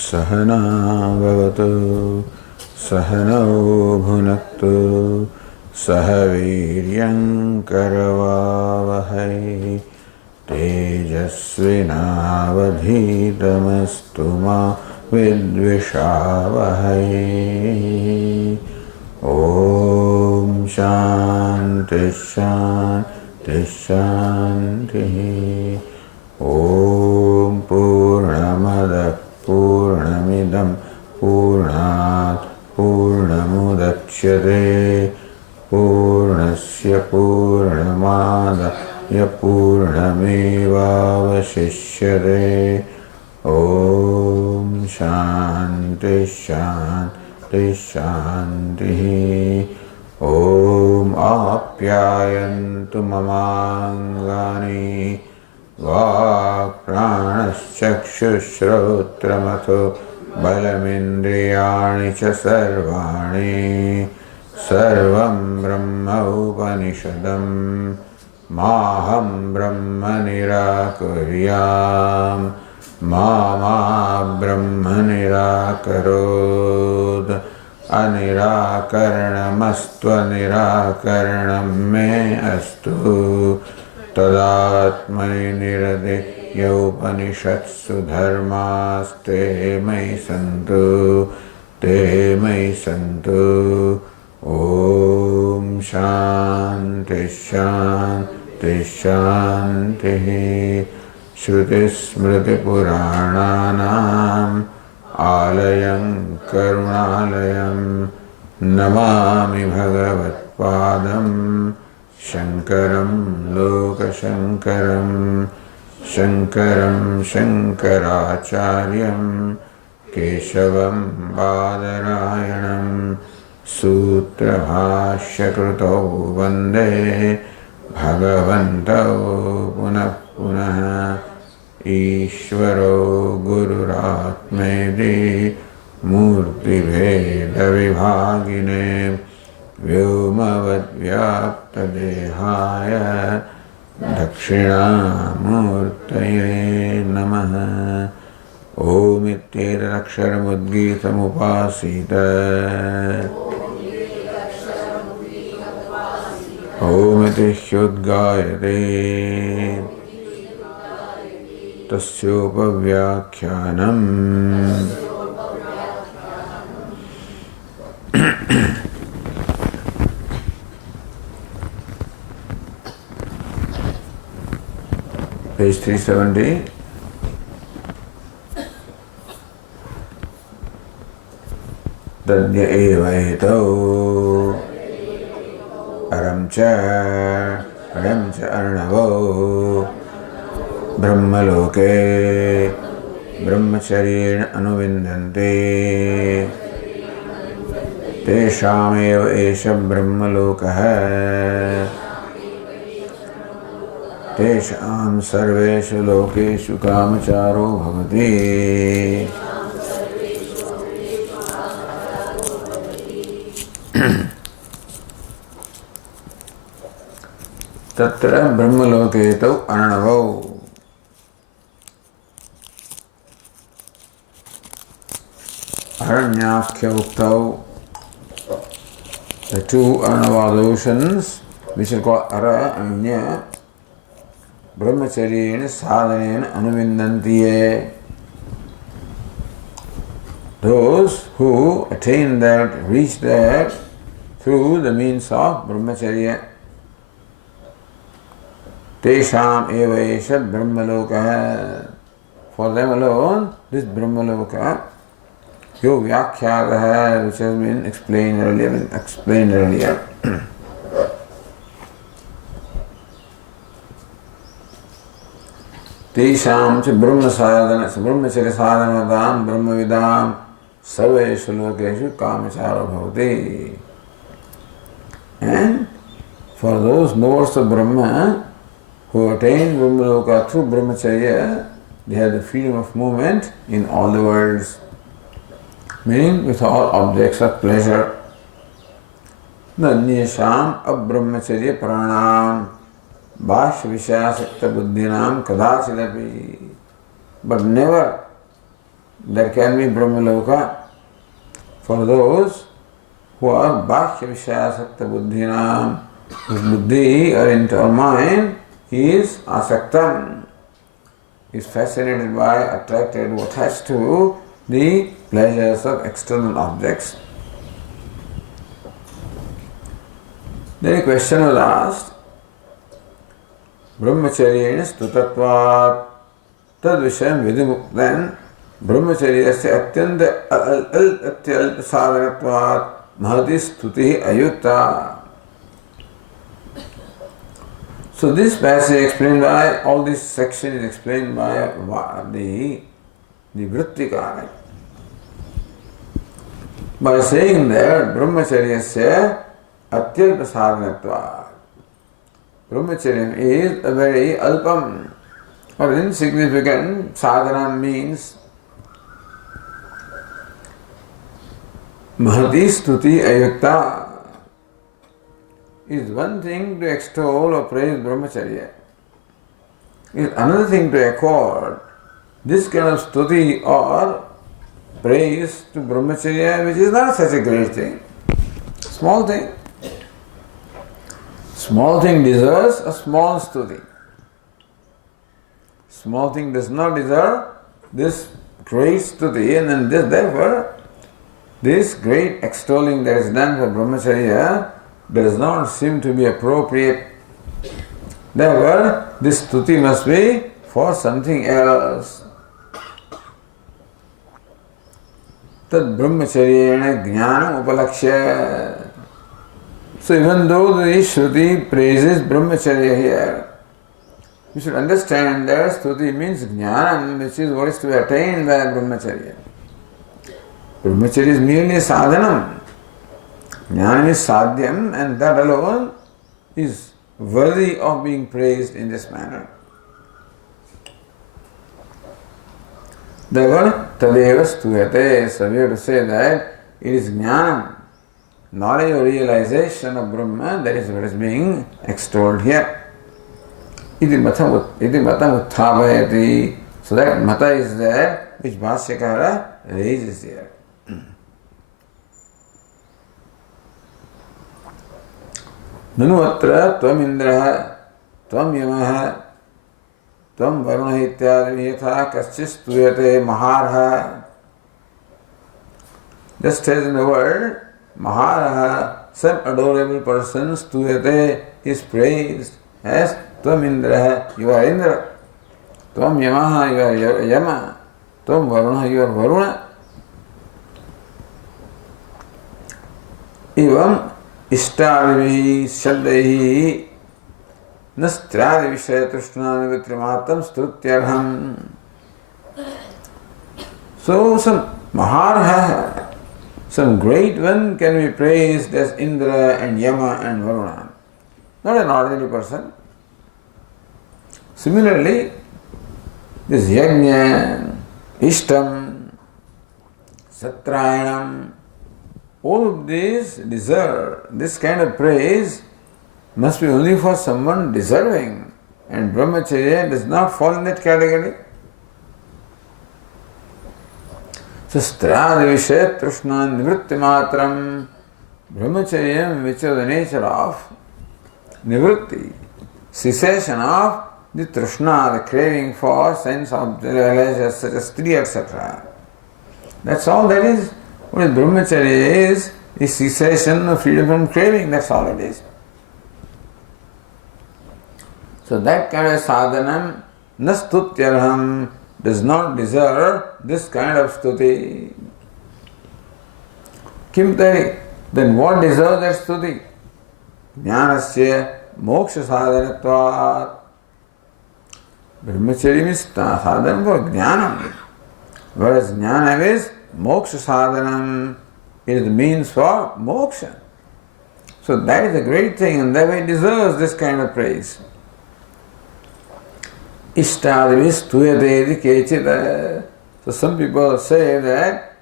सहना भवतु सहनौ भुनक्तु सह वीर्यं करवावहै तेजस्विनावधीतमस्तु मा विद्विषावहै। ॐ शान्ति शान्ति शान्तिः। ॐ पूर्णमदः पूर्णमिदं पूर्णात् पूर्णमुदच्यते पूर्णस्य पूर्णमादाय पूर्णमेवावशिष्यते। ॐ शान्ति शान्ति शान्तिः। ॐ आप्यायन्तु ममाङ्गानि वाक्प्राणश्चक्षुश्रोत्रमथो बलमिन्द्रियाणि च सर्वाणि सर्वं ब्रह्म उपनिषदं माहं ब्रह्म निराकुर्याम् मा ब्रह्म निराकरोत्। अनिराकरणमस्त्वनिराकरणं मे अस्तु तदात्मनि निरतिय उपनिषत्सु धर्मास्ते मयि सन्तु ते मयि सन्तु। ॐ शान्ति शान्ति शान्तिः। श्रुतिस्मृतिपुराणानाम् आलयं करुणालयं नमामि भगवत्पादं शङ्करं लोकशङ्करं शङ्करं शङ्कराचार्यं केशवं बादरायणं सूत्रभाष्यकृतौ वन्दे भगवन्तौ पुनः पुनः। ईश्वरो गुरुरात्मेति मूर्तिभेदविभागिने व्योमवद्व्याप्तदेहाय दक्षिणामूर्तये नमः। ॐ इत्येतदक्षरमुद्गीतमुपासीत ॐ इति ह्युद्गायते तस्योपव्याख्यानम्। Page 370. तद्य एव हेतौ अरं च अर्णवो ब्रह्मलोके ब्रह्मचर्येण अनुविन्दन्ते तेषामेव एष ब्रह्मलोकः तेषां सर्वेषु लोकेषु कामचारो भवति। तत्र ब्रह्मलोके तौ अर्णवौ Aranyakhya Uktau, the two Arnavadoshans, which are called Ara and Nya, Brahmacharya Sadhanena Anuvindantiye. Those who attain that, reach that through the means of Brahmacharya. Tesham eva esha Brahmaloka. For them alone, this Brahmaloka, Yo Vyakhyātah, which has been explained earlier. Tesham cha Brahmacharya sadhanadam Brahmavidam sarveshu lokeshu kamacharo bhavati. And for those movers of Brahma who attain Brahmaloka through Brahmacharya, they have the freedom of movement in all the worlds, meaning with all objects of pleasure. Nanyesham abrahmacharya pranam bhashya vishasakta buddhinam kadachitapi. But never there can be Brahmaloka for those who are Bhakya Vishayasakta Buddhinam, whose buddhi or internal mind is asaktam, is fascinated by, attracted, attached to the pleasures of external objects. Then a question was asked, Brahmacharya stutatvat tad vishayam vidimuktan Brahmacharyasya atyanta atyalpa sadhanatvat mahati stuti ayutta. So this passage explained by, all this section is explained by the Vrittikara. By saying that Brahmacharyasya atyalpa sadhanatvat, Brahmacharya is a very alpam or insignificant. Sadhana means mahati stuti ayutta. Is one thing to extol or praise Brahmacharya. Is another thing to accord this kind of stuti or praise to Brahmacharya, which is not such a great thing. Small thing. Small thing deserves a small stuti. Small thing does not deserve this great stuti, and then therefore this great extolling that is done for Brahmacharya does not seem to be appropriate. Therefore, this stuti must be for something else. Tad brahmacharyena jnanam upalakshya. So even though the Shruti praises brahmacharya here, we should understand that stuti means jnanam, which is what is to be attained by brahmacharya. Brahmacharya is merely sadhanam. Jnana is sadhyam, and that alone is worthy of being praised in this manner. Therefore, tadeva stuyate. So we have to say that it is jnanam, knowledge or realization of Brahma, that is what is being extolled here. Iti matam utthapayati. So that mata is there, which Bhasyakara raises here. Nanu atra tvam indraha tvam yamaha tvam varuna ityadi yatha kaschis tuyate maharha. Just as in the word maharha, some adorable person stuyate is praised as tvam indraha, you are Indra, tvam yamaha, you are Yama, tvam varuna, you are Varuna. Evam इष्टादिभिः शब्दैः न स्त्रादि विषय तृष्णानिवृत्तिमात्रं स्तुत्यर्हम्. So some maharha, some great one can be praised as Indra and Yama and Varuna, not an ordinary person. Similarly, this yajna, ishtam, satrayanam, all of these deserve, this kind of praise must be only for someone deserving, and brahmacharya does not fall in that category. So strādi vishaya trishna nivritti matram, brahmacharya, which is the nature of nivritti, cessation of the trishna, the craving for sense of pleasure such as stri, etc. That's all that is. What is brahmacharya is cessation of freedom from craving, that's all it is. So that kind of sadhanam, nastutyarham, does not deserve this kind of stuti. Kim tari, then what deserves that stuti? Jnanasya moksha sadhanatvat. Brahmacharya means sadhanam for jnanam, whereas jnana is moksha sadhanam, is the means for moksha. So that is a great thing, and that way it deserves this kind of praise. Ishtadivis tuyatedi kechita. So some people say that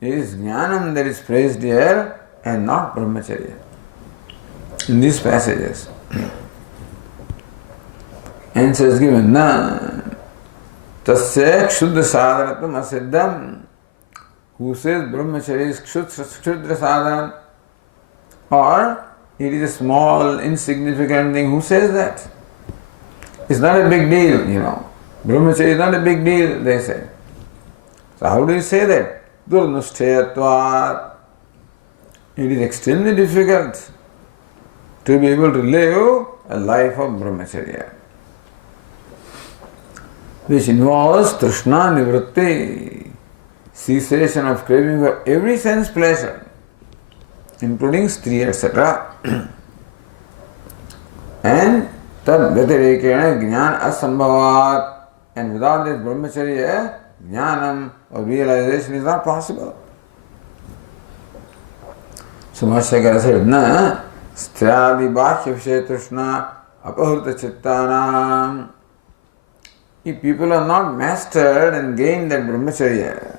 it is jnanam that is praised here and not brahmacharya in these passages. Answer is given, na Tasya kshudra sadhanatam asiddham. Who says brahmacharya is kshudra sadhanam? Or it is a small, insignificant thing. Who says that? It's not a big deal, Brahmacharya is not a big deal, they say. So how do you say that? Durnushtayatvat. It is extremely difficult to be able to live a life of brahmacharya, which involves trishna nivritti, cessation of craving for every sense pleasure, including stri, etc. And tad vyatirekena jnana asambhavat, and without this brahmacharya, jnanam or realization is not possible. So Mahashakara said, na stradi bhakya vishaya trishna apahurta chittanam. If people are not mastered and gained that brahmacharya,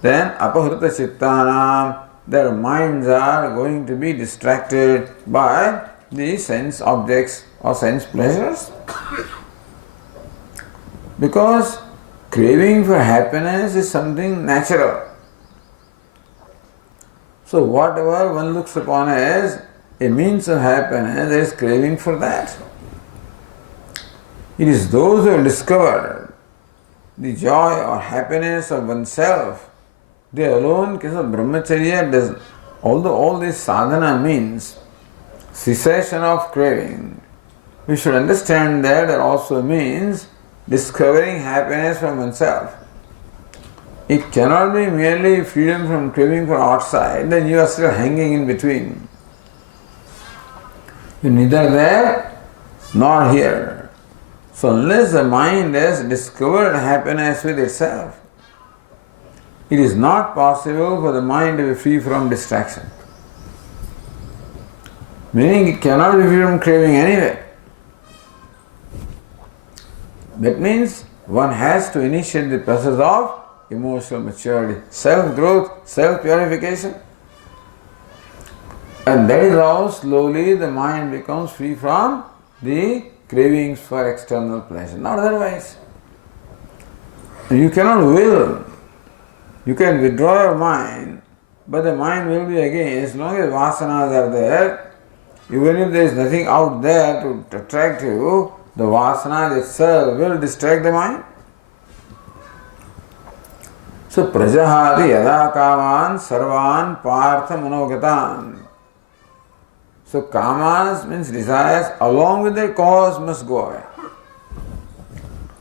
then apahurta chittanam, their minds are going to be distracted by the sense objects or sense pleasures. Because craving for happiness is something natural. So whatever one looks upon as a means of happiness, there is craving for that. It is those who have discovered the joy or happiness of oneself, they alone, because of brahmacharya, does, although all this sadhana means cessation of craving, we should understand that it also means discovering happiness from oneself. It cannot be merely freedom from craving for outside, then you are still hanging in between. You're neither there nor here. So unless the mind has discovered happiness with itself, it is not possible for the mind to be free from distraction. Meaning it cannot be free from craving anyway. That means one has to initiate the process of emotional maturity, self-growth, self-purification. And that is how slowly the mind becomes free from the cravings for external pleasure. Not otherwise. You cannot will. You can withdraw your mind, but the mind will be again, as long as vasanas are there, even if there is nothing out there to attract you, the vasanas itself will distract the mind. So prajahati yada kaman sarvan partha manogatan. So kamas means desires, along with their cause must go away.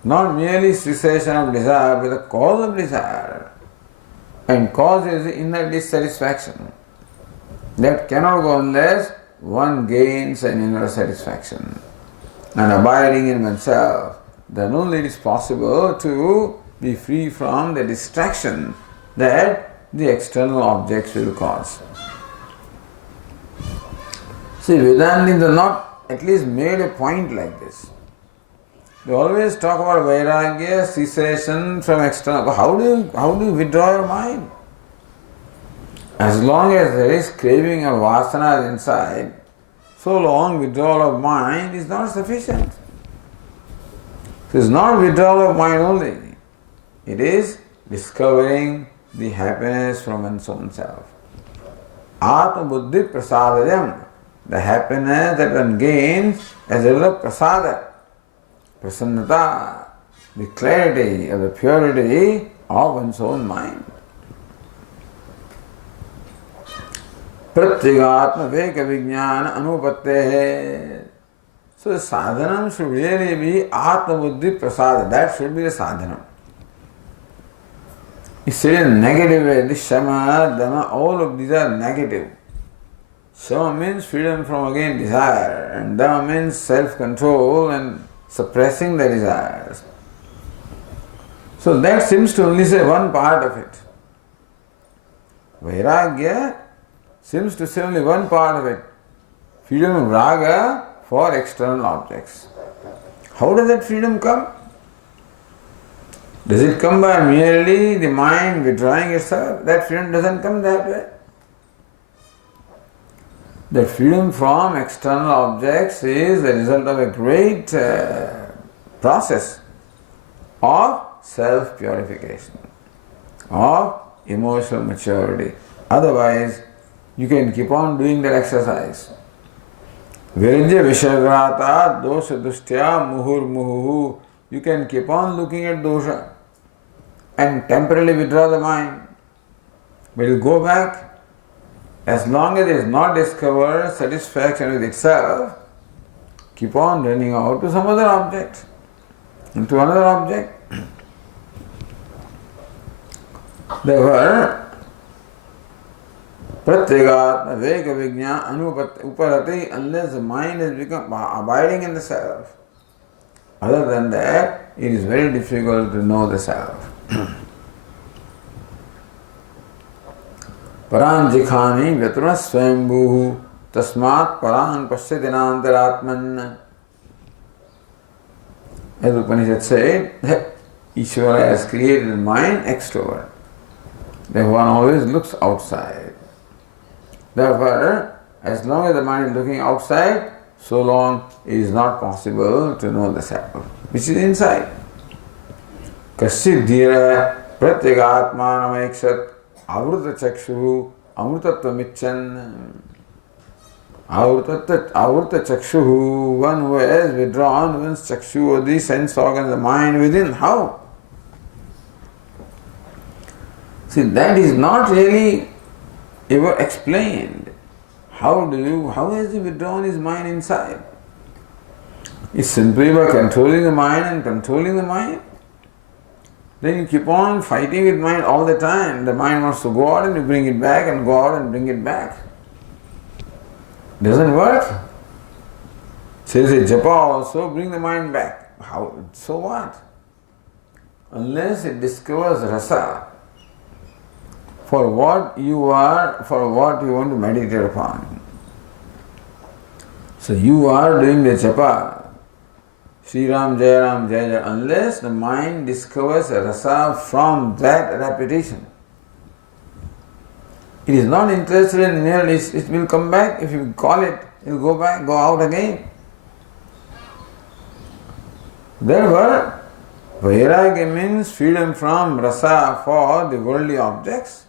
Not merely cessation of desire, but the cause of desire. And cause is inner dissatisfaction. That cannot go unless one gains an inner satisfaction. And abiding in oneself, then only it is possible to be free from the distraction that the external objects will cause. See, Vedantis have not at least made a point like this. They always talk about vairagya, cessation from external. How do you withdraw your mind? As long as there is craving of vasanas inside, so long withdrawal of mind is not sufficient. It is not withdrawal of mind only. It is discovering the happiness from one's own self. Atma buddhi prasadayam, the happiness that one gains as a result of prasada. Prasannata, the clarity of the purity of one's own mind. Pratyagatma veka vijnana anupatte. So the sadhanam should really be atma buddhi prasada. That should be the sadhanam. It's said in a negative way. The shama, dhamma, all of these are negative. Shama means freedom from again desire, and dhamma means self-control and suppressing the desires. So that seems to only say one part of it. Vairagya seems to say only one part of it. Freedom of raga for external objects. How does that freedom come? Does it come by merely the mind withdrawing itself? That freedom doesn't come that way. That freedom from external objects is the result of a great process of self-purification, of emotional maturity. Otherwise, you can keep on doing that exercise. Virijya vishagrata dosha dushtya muhur muhuhu. You can keep on looking at dosha and temporarily withdraw the mind. But you go back. As long as it is not discovered satisfaction with itself, keep on running out to some other object, into another object. Therefore, pratyagatma vega vijna uparati, unless the mind has become abiding in the self. Other than that, it is very difficult to know the self. Paran jikhami vyatuna swayambhuhu tasmat paran pasyatinantaratman. As Upanishad said, that Ishvara has created mind extrovert. Therefore, one always looks outside. Therefore, as long as the mind is looking outside, so long it is not possible to know the self, which is inside. Kasyid dhira pratyagatmanam avrita chakshuhu amrutatvamichan. Avrita chakshuhu, one who has withdrawn one's chakshu or the sense organ, the mind within. How? See, that is not really ever explained. How has he withdrawn his mind inside? It's simply by controlling the mind and controlling the mind. Then you keep on fighting with mind all the time. The mind wants to go out and you bring it back and go out and bring it back. Doesn't work. Says a japa also, bring the mind back. How? So what? Unless it discovers rasa for what you are, for what you want to meditate upon. So you are doing the japa, Sri Ram, Jai Ram, Jai Jai, unless the mind discovers a rasa from that repetition. It is not interested in merely, it will come back. If you call it, it will go back, go out again. Therefore, vairagya means freedom from rasa for the worldly objects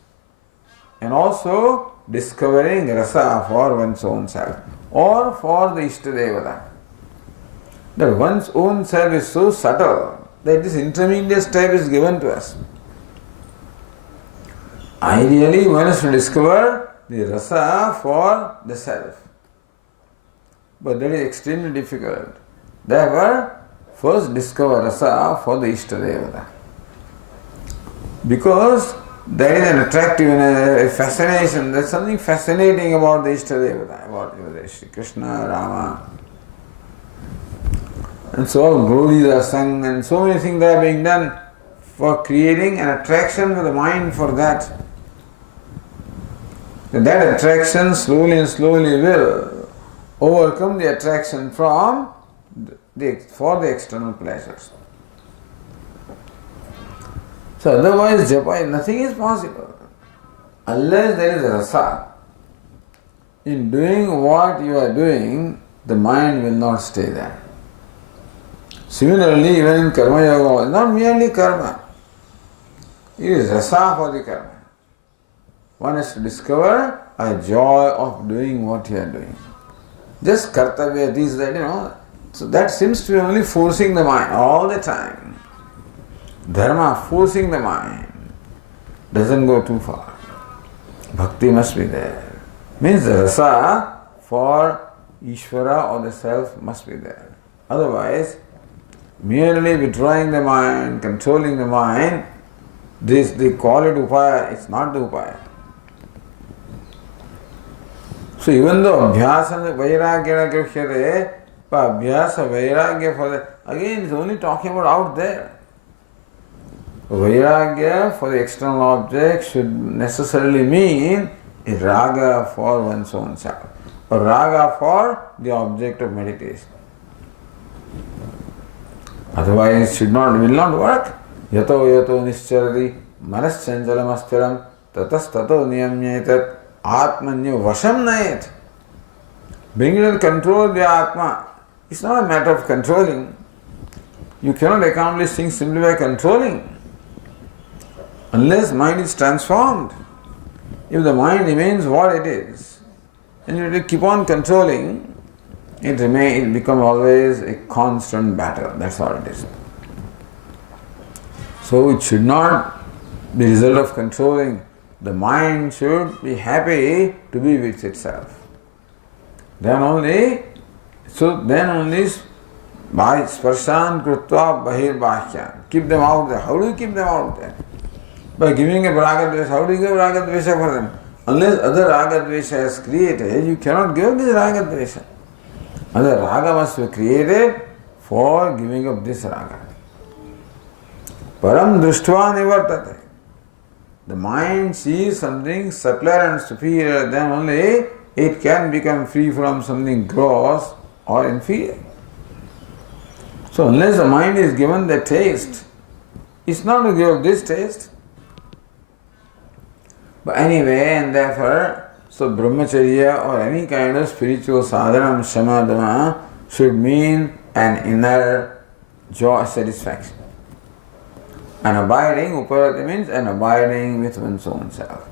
and also discovering rasa for one's own self or for the Ishtadevata. That one's own self is so subtle that this intermediate step is given to us. Ideally, one has to discover the rasa for the self. But that is extremely difficult. Therefore, first discover rasa for the Ishtadevata. Because there is an attractiveness, a fascination, there is something fascinating about the Ishtadevata, about Shri Krishna, Rama. And so glories are sung and so many things are being done for creating an attraction for the mind for that. That attraction slowly and slowly will overcome the attraction for the external pleasures. So otherwise japa, nothing is possible. Unless there is a rasa. In doing what you are doing, the mind will not stay there. Similarly, even in karma yoga, not merely karma. It is rasa for the karma. One has to discover a joy of doing what you are doing. Just kartavya, this, that, So that seems to be only forcing the mind all the time. Dharma, forcing the mind, doesn't go too far. Bhakti must be there. Means the rasa for Ishvara or the self must be there. Otherwise, merely withdrawing the mind, controlling the mind, they call it upaya, it's not the upaya. So even though abhyasa vairagya krishyate, but abhyasa vairagya for the, again it's only talking about out there. Vairagya for the external object should necessarily mean a raga for one's own self, or raga for the object of meditation. Otherwise it will not work. Yato yato nischarati manaschanchalam astiram tatas tato niyamyetat atmanya vasham nayat. Bring it and control the atma. It's not a matter of controlling. You cannot accomplish things simply by controlling. unless mind is transformed. If the mind remains what it is, and you keep on controlling, it becomes always a constant battle. That's all it is. So it should not be the result of controlling. The mind should be happy to be with itself. Then only by sparshan krutva bahir bhashyan. Keep them out there. How do you keep them out there? By giving a raga dvesha. How do you give raga dvesha for them? Unless other raga dvesha is created, you cannot give this raga dvesha. Other raga must be created for giving up this raga. Param drishtva nivartate. The mind sees something subtler and superior, then only it can become free from something gross or inferior. So unless the mind is given the taste, it's not to give up this taste. But anyway, and therefore, so brahmacharya or any kind of spiritual sadhana, shamadama, should mean an inner joy, satisfaction. And abiding, uparati means an abiding with one's own self.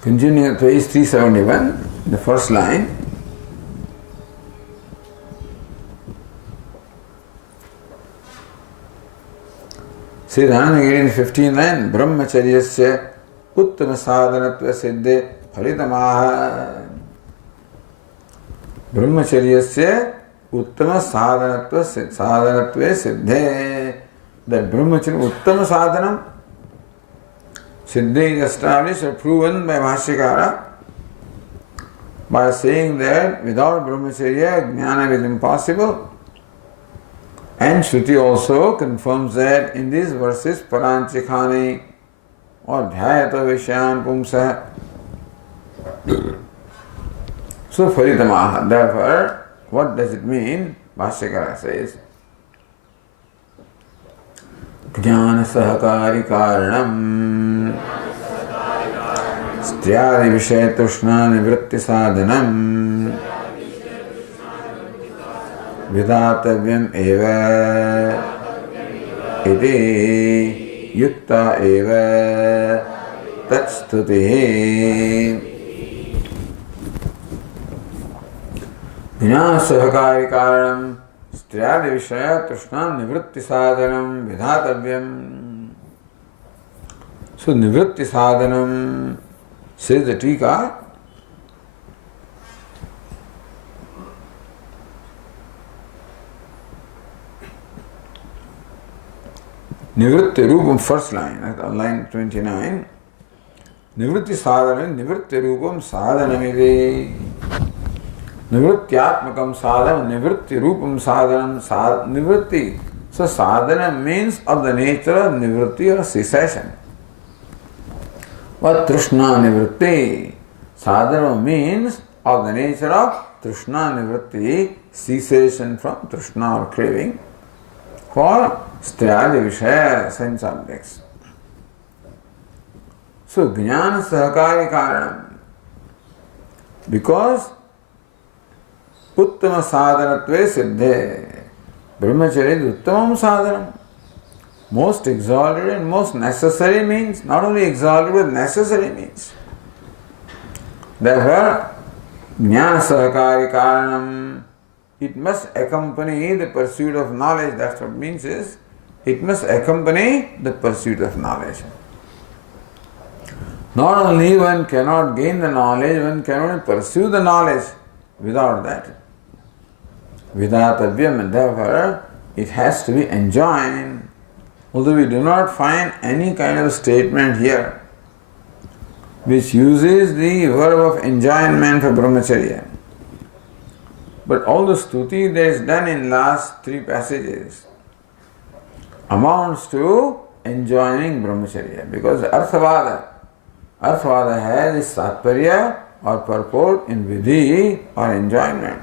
Continuing at page 371, the first line. Sri Dhanagiri in 15 line, Brahmacharyasya uttama sadhanatva siddhe pharitamaha. Brahmacharyasya uttama sadhanatva siddhe. That brahmacharya, uttama sadhanam, siddhe is established or proven by Bhashyakara by saying that without brahmacharya, jnana is impossible. And Shruti also confirms that in these verses, Paranchikhani or Dhyayata Vishyan Pumsa. So, Pharitamaha. Therefore, what does it mean? Bhashyakara says, Jnana Sahakari Karanam Striyadi Vishaya Tushna Nivritti Sadhanam Vidatavyam eva iti yukta eva tatstutihi. Jnana sahakari karanam striyadi vishaya tushna nivritti sadhanam vidatavyam. So nivritti sadhanam, says the Tika, Nivritti Rupam, first line, line 29. Nivritti sadhanam, Nivritti Rupam sadhanamide. Nivrityatmakam sadhanam, Nivritti Rupam sadhanam, Nivritti. So sadhana means of the nature of nivritti or cessation. What Trishna Nivritti? Sadhana means of the nature of Trishna Nivritti, cessation from Trishna or craving for Striyadi Vishaya, sense objects. So, Jnana Sahakari Karanam. Because Uttama Sadhanatve Siddhe. Brahmacharya is Uttamam Sadhanam. Most exalted and most necessary means, not only exalted but necessary means. Therefore, Jnana Sahakari Karanam, it must accompany the pursuit of knowledge. That's what it means is, it must accompany the pursuit of knowledge. Not only one cannot gain the knowledge, one cannot pursue the knowledge without that. Vidatavyam, and therefore it has to be enjoined. Although we do not find any kind of statement here which uses the verb of enjoinment for brahmacharya. But all the stuti that is done in last three passages amounts to enjoining brahmacharya, because Arthavada has its tatparya or purport in vidhi or enjoyment.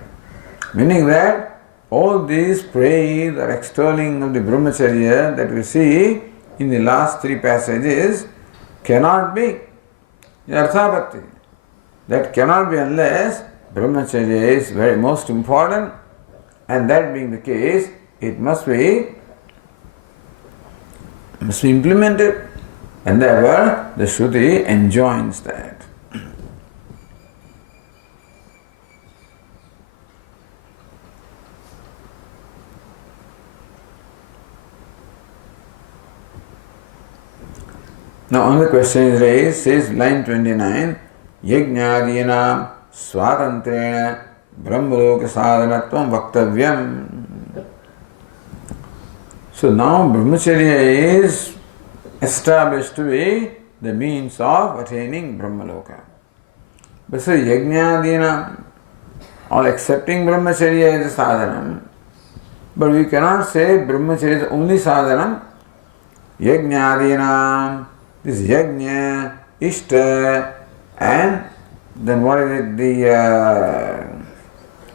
Meaning that all these praise or extolling of the brahmacharya that we see in the last three passages cannot be arthabhakti. That cannot be unless brahmacharya is very most important, and that being the case, it must be must be implemented. And therefore the Shruti enjoins that. Now another question is raised, says line 29, Yajnadinam swatantrena brahmaloka sadhanatvam vaktavyam. So now brahmacharya is established to be the means of attaining brahmaloka. But so yajnadinam, all accepting brahmacharya is a sadhanam, but we cannot say brahmacharya is the only sadhanam. Yajnadinam, this yajna, ishta, and then what is it,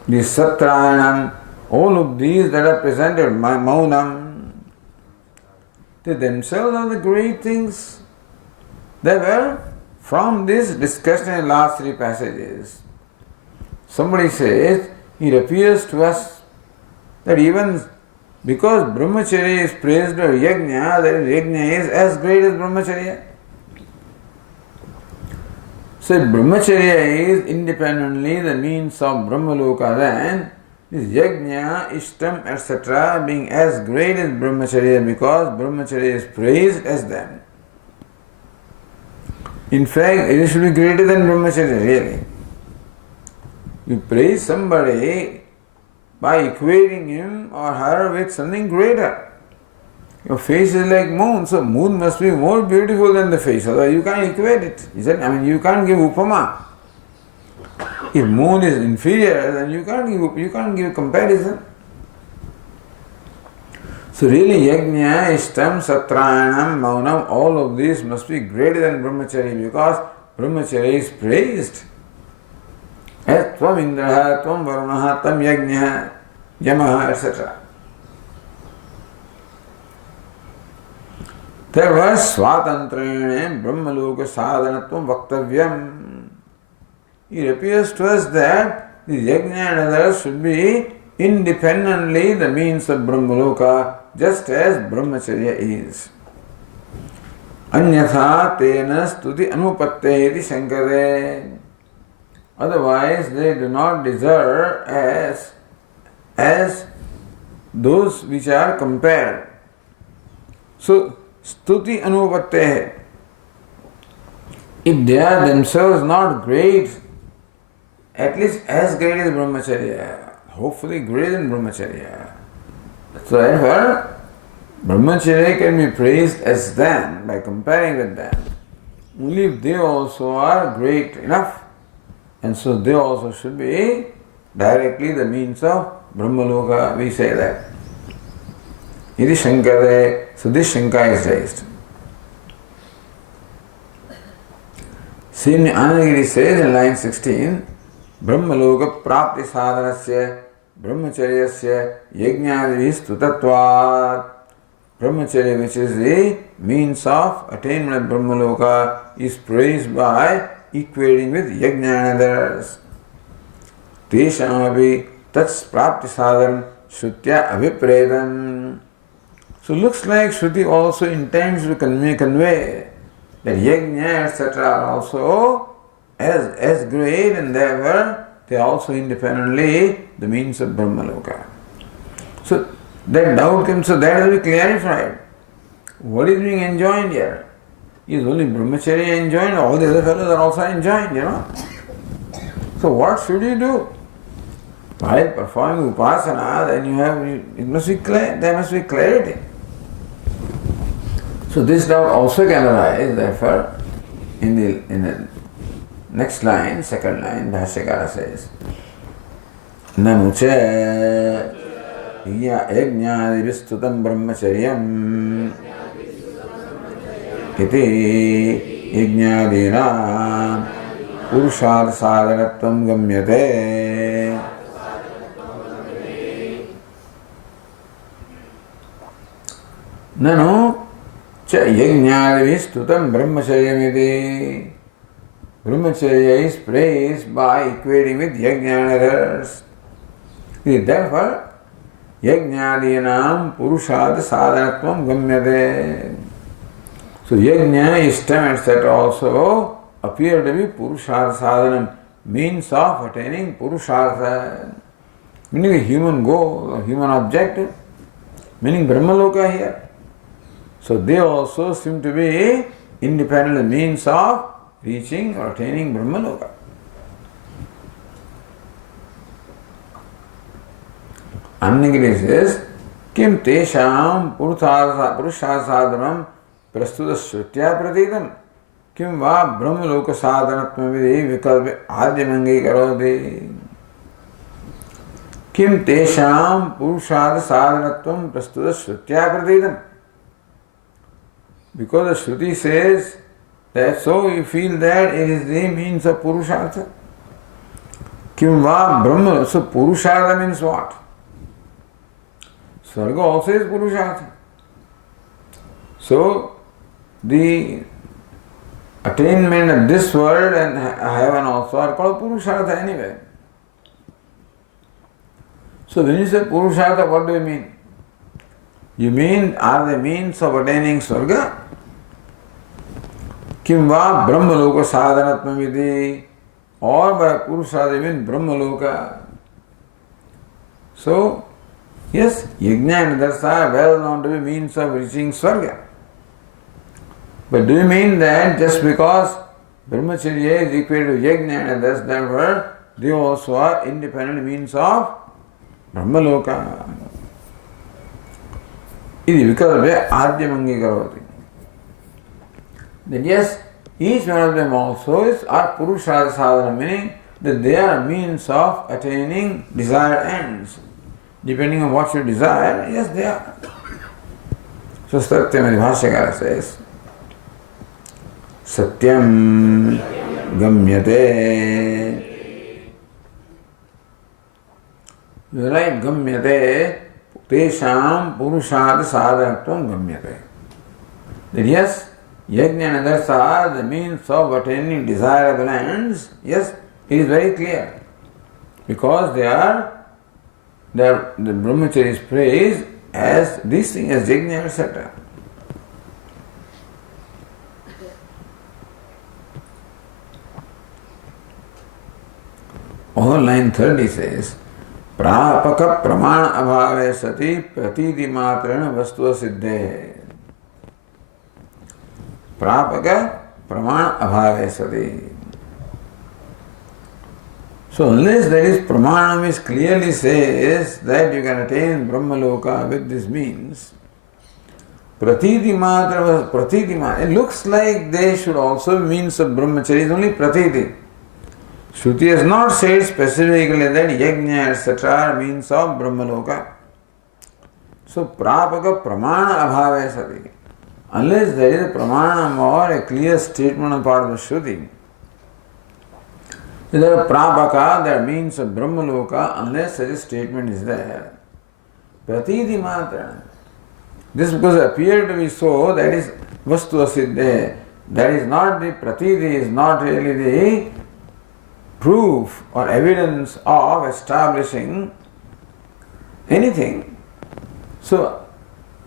the satranam, all of these that are presented, maunam, they themselves are the great things. Therefore, from this discussion in the last three passages, somebody says, it appears to us that even because brahmacharya is praised or yajna, that yajna is as great as brahmacharya. So if brahmacharya is independently the means of brahmaloka, then this yajna, ishtam, etc. being as great as brahmacharya because brahmacharya is praised as them. In fact, it should be greater than brahmacharya, really. You praise somebody by equating him or her with something greater. Your face is like moon, so moon must be more beautiful than the face, otherwise you can't equate it. You can't give upama. If moon is inferior, then you can't give comparison. So really yajna, ishtam, satranam, maunam, all of these must be greater than brahmacharya because brahmacharya is praised. As tvam indraha, tvam varunaha, tam yajnaha, yamaha, etc. Therefore, swatantrene brahmaloka sadhanatvam vaktavyam. It appears to us that the yajna and others should be independently the means of brahmaloka, just as brahmacharya is. Anyatha tena stuti anupatte iti shankare. Otherwise, they do not deserve as those which are compared. So, stuti anupatte. If they are themselves not great, at least as great as brahmacharya, hopefully greater than brahmacharya. So therefore, brahmacharya can be praised as them by comparing with them. Only if they also are great enough, and so they also should be directly the means of brahmaloka, we say that. Iti shankare, so this shanka is raised. Srimad Anandagiri says in line 16, Brahmaloka prapti sadhanasya brahmacharyasya yajnadivi stutatvat. Brahmacharya, which is the means of attainment of brahmaloka, is praised by equating with yajna and others. Teshamapi tats prapti sadhan shrutya abhipretam. So looks like Shruti also intends to convey that yajna, etc. are also as great, and therefore they are also independently the means of brahmaloka. So that doubt comes, so that has to be clarified. What is being enjoined here? Is only brahmacharya enjoined? All the other fellows are also enjoined, So what should you do? While performing upasana, then it must be clear, there must be clarity. So this doubt also can arise, therefore, in the next line, second line, Bhashyakara says, Nanucha yajnadivistutam brahmacharyam iti yajnadina purushad sadhanatvam gamyate. Nanu cha yajnadivistutam brahmacharyam iti. Brahmacharya is praised by equating with yajna and others. Therefore, yajnadinam purushad sadhanatvam gamyate. So yajna, istam, etc. also appear to be purushartha sadhanam, means of attaining purushartha, meaning a human goal, a human objective, meaning Brahmaloka here. So they also seem to be independent means of reaching or attaining Brahmaloka. Annagiri says, Kim tesham purushartha sadhanam prastuta shrutya pratidam Kim va brahmaloka sadhanatma vidhi vikalpe adyamangi karodi Kim tesham purushartha sadhanatvam prastuta shrutya pratidam. Because the Shruti says that so you feel that it is the means of purushartha. Kim va brahma, so purushartha means what? Swarga also is purushartha. So the attainment of this world and heaven also are called purushartha anyway. So when you say purushartha, what do you mean? You mean are the means of attaining swarga? Kim va brahmaloka sadhanatma vidhi, or by purushartha you mean brahmaloka. So yes, yajna and others are well known to be means of reaching swarga. But do you mean that just because brahmacharya is equal to yajna and others, therefore they also are independent means of brahmaloka? Iti vikalpe adyamangi karoti. Then yes, each one of them also are purushartha sadhana, meaning that they are a means of attaining desired ends. Depending on what you desire, yes, they are. So Satyam Bhashyakara says, Satyam gamyate. You write gamyate, tesham purushartha sadhanatvam gamyate. That yes, yajna and others are the means of attaining desirable ends. Yes, it is very clear. Because the brahmachari is praised as this thing, as yajna, etc. Or line 30 says, Prapaka pramana abhave sati pratiti matrena vastu siddhe. Prapaka pramana abhave sati. So unless there is pramana which clearly says that you can attain Brahmaloka with this means, pratiti matra, it looks like they should also be means of brahmacharya, is only pratiti. Shruti has not said specifically that yajna etc. are means of Brahmaloka. So prapaka pramana abhave sati. Unless there is a pramana or a clear statement on part of the Shruti, if there are prapaka, that means of Brahmaloka, unless such a statement is there. Pratiti matra. This because it appeared to be so, that is vastu asiddhe. That is not the pratiti, is not really the proof or evidence of establishing anything. So,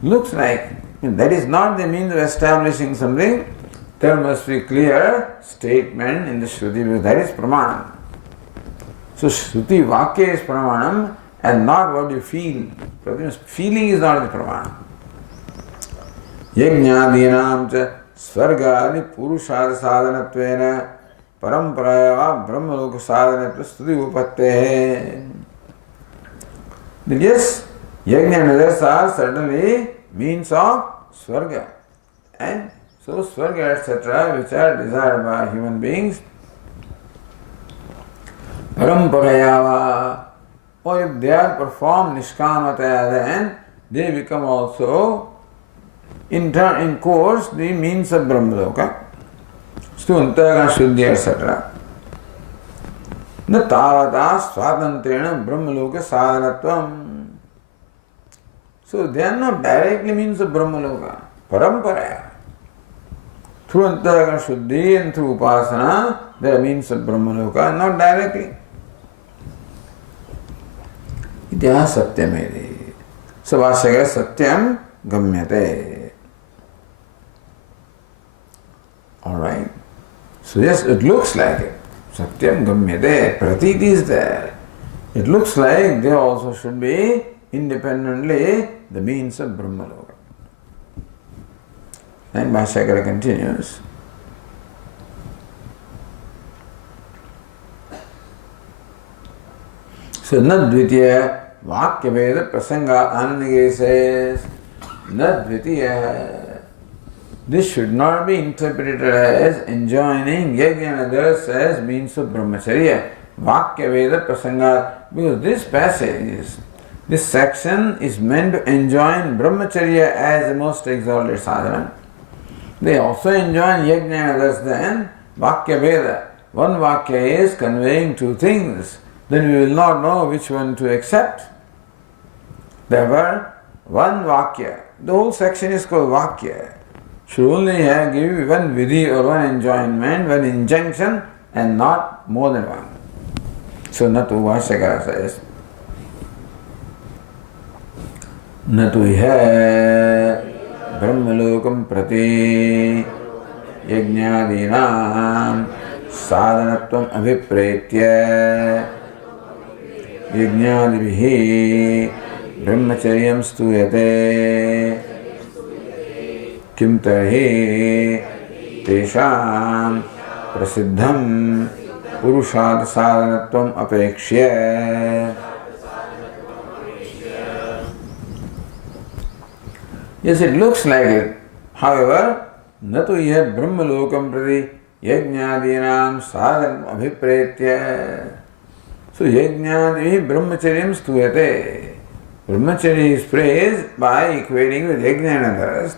looks like that is not the means of establishing something. There must be clear statement in the Shruti, because that is pramanam. So Shruti Vakya is pramanam and not what you feel. Feeling is not the pramanam. Yajnadinam cha svargadi purushartha sadhanatvena paramparaya brahmaloka sadhanatva stuti upattehe. Yes, yajna and others are certainly means of swarga. And so swarga etc. which are desired by human beings, paramparayava, or if they are performed nishkamataya, then they become also in course the means of Brahmaloka, stuntaka shuddhi etc. Na tavata swatantrena Brahmaloka sadhanatvam. So they are not directly means of Brahmaloka, paramparaya. Through Antaraga Shuddhi and through Upasana, they are means of Brahmaloka, not directly. Itya satyamedi. So Vashaga satyam gamyate. Alright? So yes, it looks like it. Satyam gamyate, pratiti is there. It looks like they also should be independently the means of Brahmaloka. And Bhashyakara continues. So Nadvitiya Vakya Veda Prasanga Anandagiri says Nadvitiya. This should not be interpreted as enjoining yajna and others as means of brahmacharya. Vakya Veda Prasanga, because this passage, this section is meant to enjoin brahmacharya as the most exalted sadhana. They also enjoin yajna and others then Vakya Veda. One Vakya is conveying two things. Then we will not know which one to accept. Therefore, one Vakya, the whole section is called Vakya, should only give you one vidhi or one enjoinment, one injunction, and not more than one. So Natu Bhashyakara says, Natu iha brahmalokam prati yajnadinam sadhanatvam abhipretya yajnadivihi brahmacharyam stuyate kim tarhi tesham prasiddham purushad sadhanatvam apekshya. Yes, it looks like it. However, natu iha brahmalokam prati yajnadinam sadhanam abhipretya. So yajnadivihi brahmacharyam stuyate. Brahmacharya is praised by equating with yajna and others.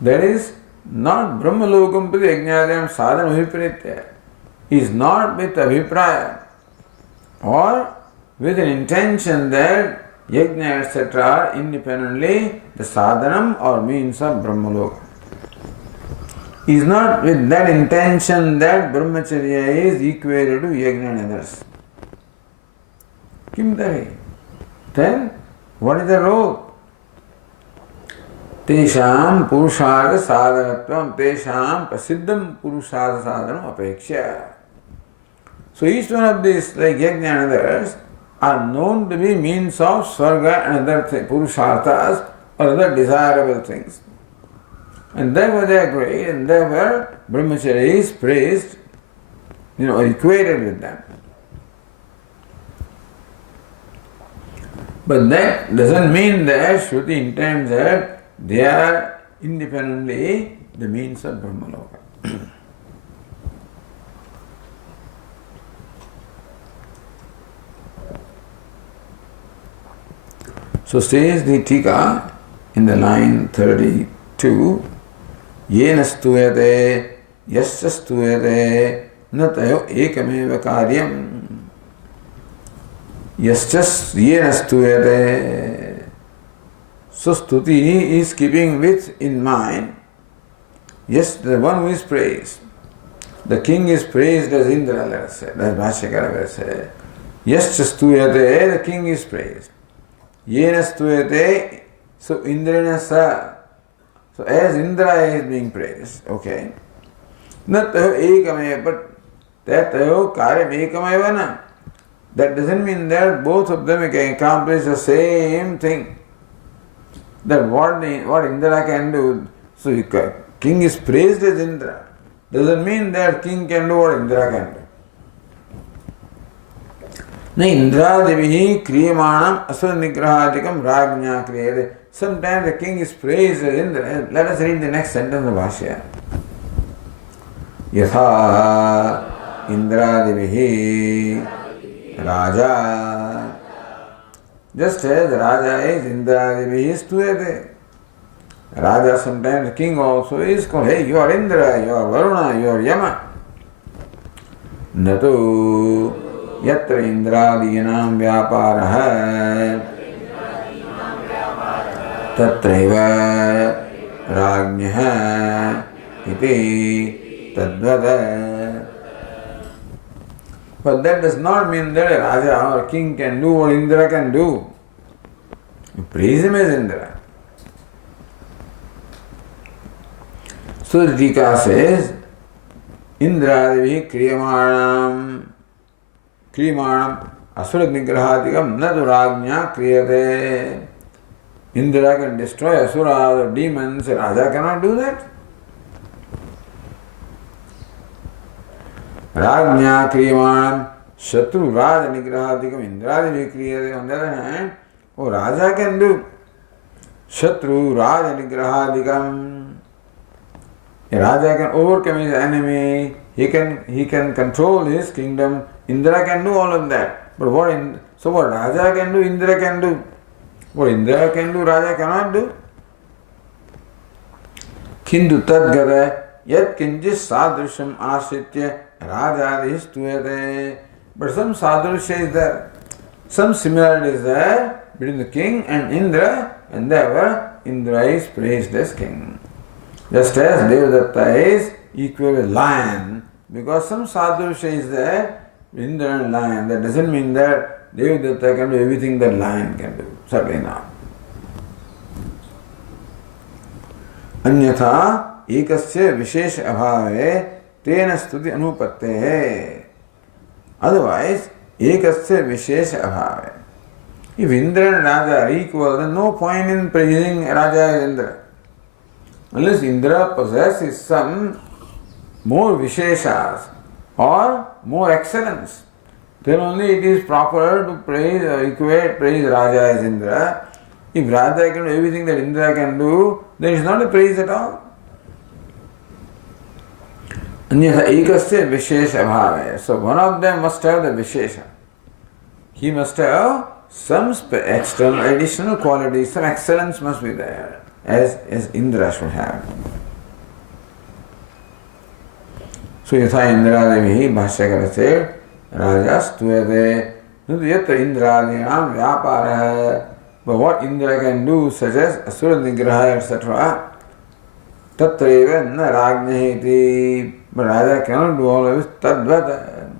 That is not brahmalokam prati yajnadinam sadhanam abhipretya. Is not with abhipraya or with an intention that yajna etc. are independently the sadhanam or means of brahmaloka. Is not with that intention that brahmacharya is equated to yajna and others. Kim tarhi? Then what is the role? Tesham purushada sadhanatvam tesham prasiddham purushada sadhanam apekshya. So each one of these, like yajna and others, are known to be means of swarga and other purusharthas or other desirable things. And therefore they are great, and therefore brahmacharya is praised, equated with them. But that doesn't mean that Shruti intends that they are independently the means of Brahmaloka. So says the Tika in the line 32, Yena stuyate yasya stuyate natayo ekameva karyam. Yena stuyate. So stuti is keeping with in mind, yes, the one who is praised. The king is praised as Indra, let us say. That's Bhashyakara will say. Yasya stuyate, the king is praised. Yena stuyate, so Indrana sa. So as Indra is being praised, okay. Natayo ekameva, but tatayo karyam ekameva na. That doesn't mean that both of them can accomplish the same thing. That what Indra can do, so king is praised as Indra. Doesn't mean that king can do what Indra can do. Na Indra devihi kriyamanam asura nigrahadikam rajnya kriyate. Sometimes the king is praised as Indra. Let us read the next sentence of Bhashya. Yatha Indra devihi Raja. Just as Raja is Indra devihi stuyate. Raja sometimes the king also is called, hey, you are Indra, you are Varuna, you are Yama. Natu yatra indradinam vyaparaha tatraiva rajnyaha iti tadvata. But that does not mean that a Raja or king can do what Indra can do. You praise him as Indra. So the Tika says, Indradivi kriyamanam asura nigrahadikam naduragnya kriyate. Indra can destroy asura, the demons, Raja cannot do that. Ragnya kriyamanam shatru raja nigrahadikam indradivi kriyate. On the other hand, Raja can do shatru raja nigrahadikam. A Raja can overcome his enemy, he can control his kingdom, Indra can do all of that. But what Raja can do, Indra can do. What Indra can do, Raja cannot do. Kintu tadgada yat kinjis sadrisham asritya Rajadis tuyate. But some sadrishya is there, some similarity is there between the king and Indra, and therefore Indra is praised as king. Just as Devadatta is equal with lion, because some sadhusha is there, Indra and lion. That doesn't mean that Devadatta can do everything that lion can do. Certainly not. Anyatha ekasya vishesh abhave tena stuti anupatte. Otherwise, ekasya vishesh abhave. If Indra and Raja are equal, then no point in praising Raja as Indra. Unless Indra possesses some more Visheshas or more excellence, then only it is proper to praise Raja as Indra. If Raja can do everything that Indra can do, then it is not a praise at all. Anyatha ekasya vishesha bhave. So one of them must have the Vishesha. He must have some external additional qualities, some excellence must be there. As Indra should have. So yatha Indradihi Bhashyakara said, Rajas tuyate yatra Indradinam vyapara. But what Indra can do, such as Asura Nigraha, etc., tatreva na ragnahiti. But Raja cannot do all of it. Tadvat.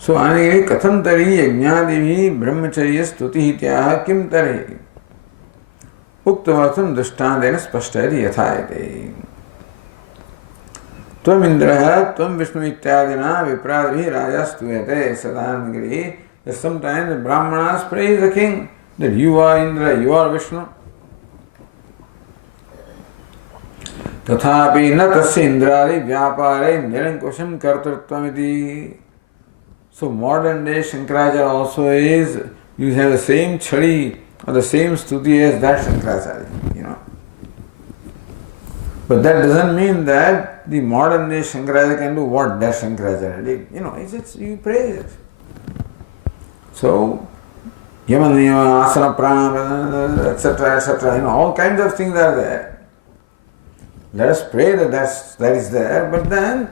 So, anyway, katham tari yajnadivi brahmacharya stuti hityaha kim tari uktavatham dushtandena spashtayati yathayate. Tvam indraha tvam vishnu ityadina vipradhi raja stuyate sadanagiri. That sometimes the brahmanas praise the king, that you are Indra, you are Vishnu. Tathapi na tasya indradi vyapare nirankusham kartruttvamiti. So modern day Shankaracharya also is, you have the same chadi or the same stuti as that Shankaracharya, But that doesn't mean that the modern day Shankaracharya can do what that Shankaracharya did. It's you praise it. So, Yama Niyama, Asana Prana, etc., all kinds of things are there. Let us pray that is there, but then,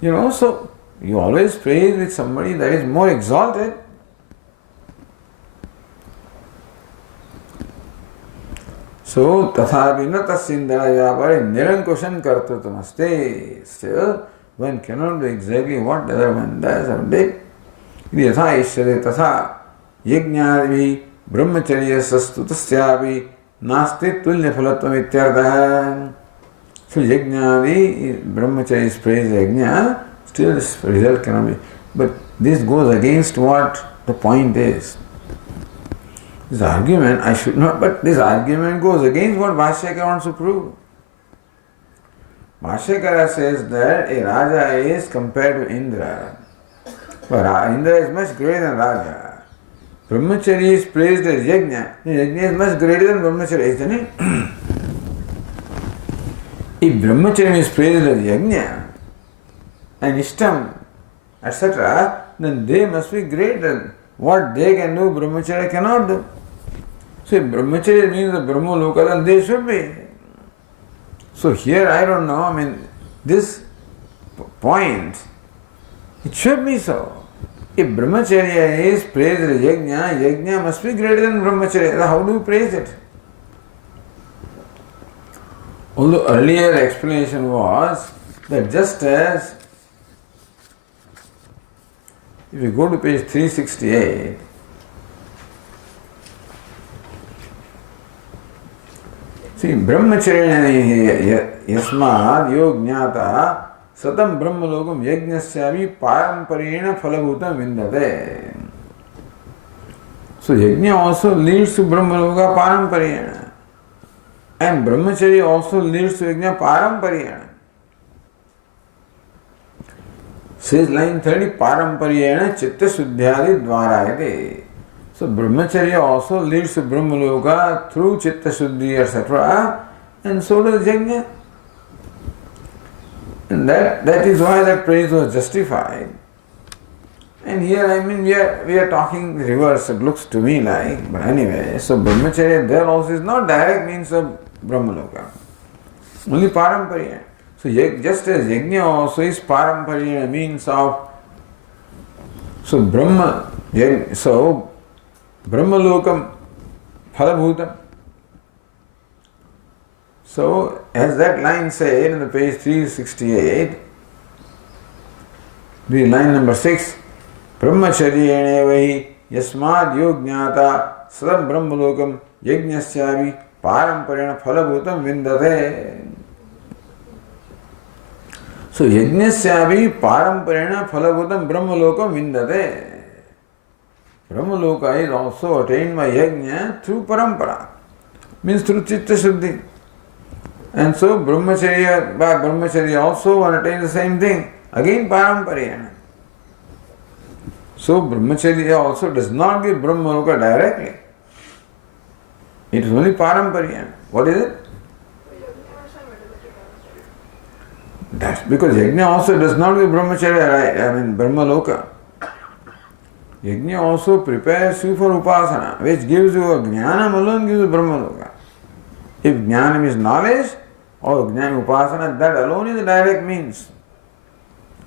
so you always praise with somebody that is more exalted. So, tathapi na tasyindra nirankusham kartutamaste. Still, one cannot do exactly what the other one does or did. Yatha ishare tatha yajnādivi brahmacharya sastutasyapi nasti tulya phalatvam ityartha. So, yajnādi, brahmacharya is praised yajna. Still this result cannot be. But this goes against what the point is. This argument, I should not, but this argument goes against what Bhashyakara wants to prove. Bhashyakara says that a Raja is compared to Indra. But Indra is much greater than Raja. Brahmacharya is praised as Yajna. Yajna is much greater than Brahmacharya, isn't it? If Brahmacharya is praised as Yajna, and Ishtam, etc., then they must be greater. What they can do, Brahmacharya cannot do. So if Brahmacharya means the Brahma Loka, then they should be. So here, I don't know, this point, it should be so. If Brahmacharya is praised as Yajna, Yajna must be greater than Brahmacharya. How do you praise it? Although earlier explanation was that just as if you go to page 368, See, brahmacharya yasmad yog jnata satam brahmalokam yajnasyavi paramparena phalabhutam vindate. So yajna also leads to brahmaloka paramparena. And brahmacharya also leads to yajna paramparena. Says line 30, paramparena chitta suddhyadi dvarayate. So brahmacharya also leads to brahmaloka through chitta suddhi, etc. And so does yajna. And that is why that praise was justified. And here, we are talking reverse, it looks to me like, but anyway, so brahmacharya there also is not direct means of brahmaloka, only paramparya. So just as yajna also is paramparya means of, so brahmalokam phalabhutam. So as that line said in the page 368, the line number 6, brahmacharyene vahi yasmad yog jnata sadam brahmalokam yajnasyavi paramparena phalabhutam vindate. So yajnasyavi paramparena phalabhutam brahmalokam vindate. Brahmaloka is also attained by yajna through parampara, means through chitta shuddhi. And so brahmacharya also one attains the same thing, again paramparena. So brahmacharya also does not give brahmaloka directly. It is only paramparya. What is it? That's because yajna also does not give brahmacharya, brahmaloka. Yajna also prepares you for upasana, which gives you a jnanam alone, gives you brahmaloka. If jnanam is knowledge or jnana upasana, that alone is the direct means.